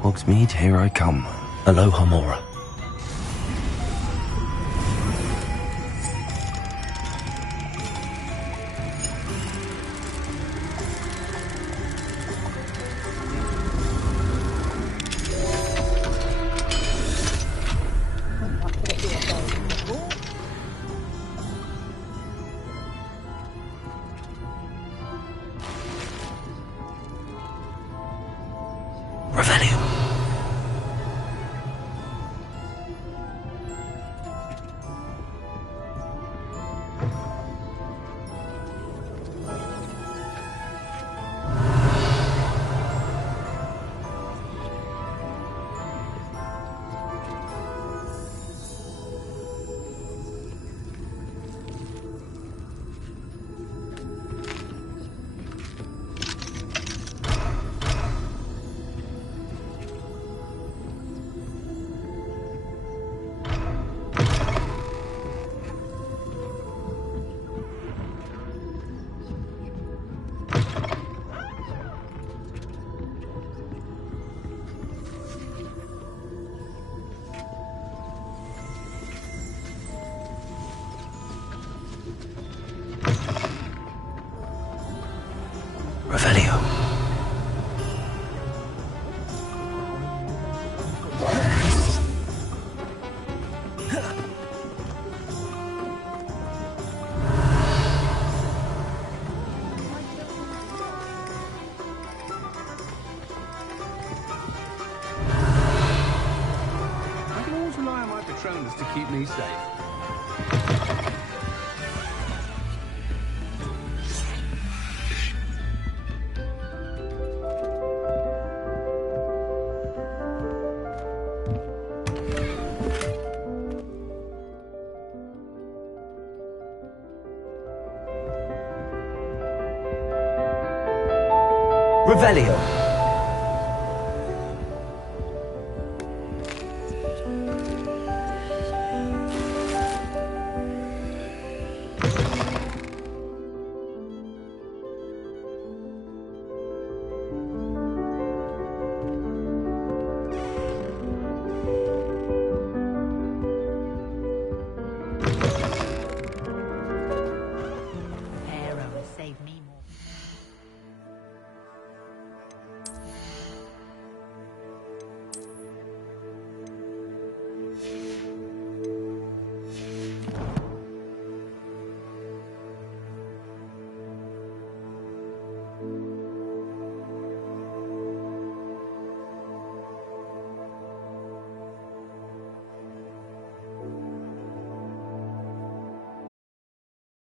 Hogsmeade, here I come. Aloha Mora. keep me safe. Revelio.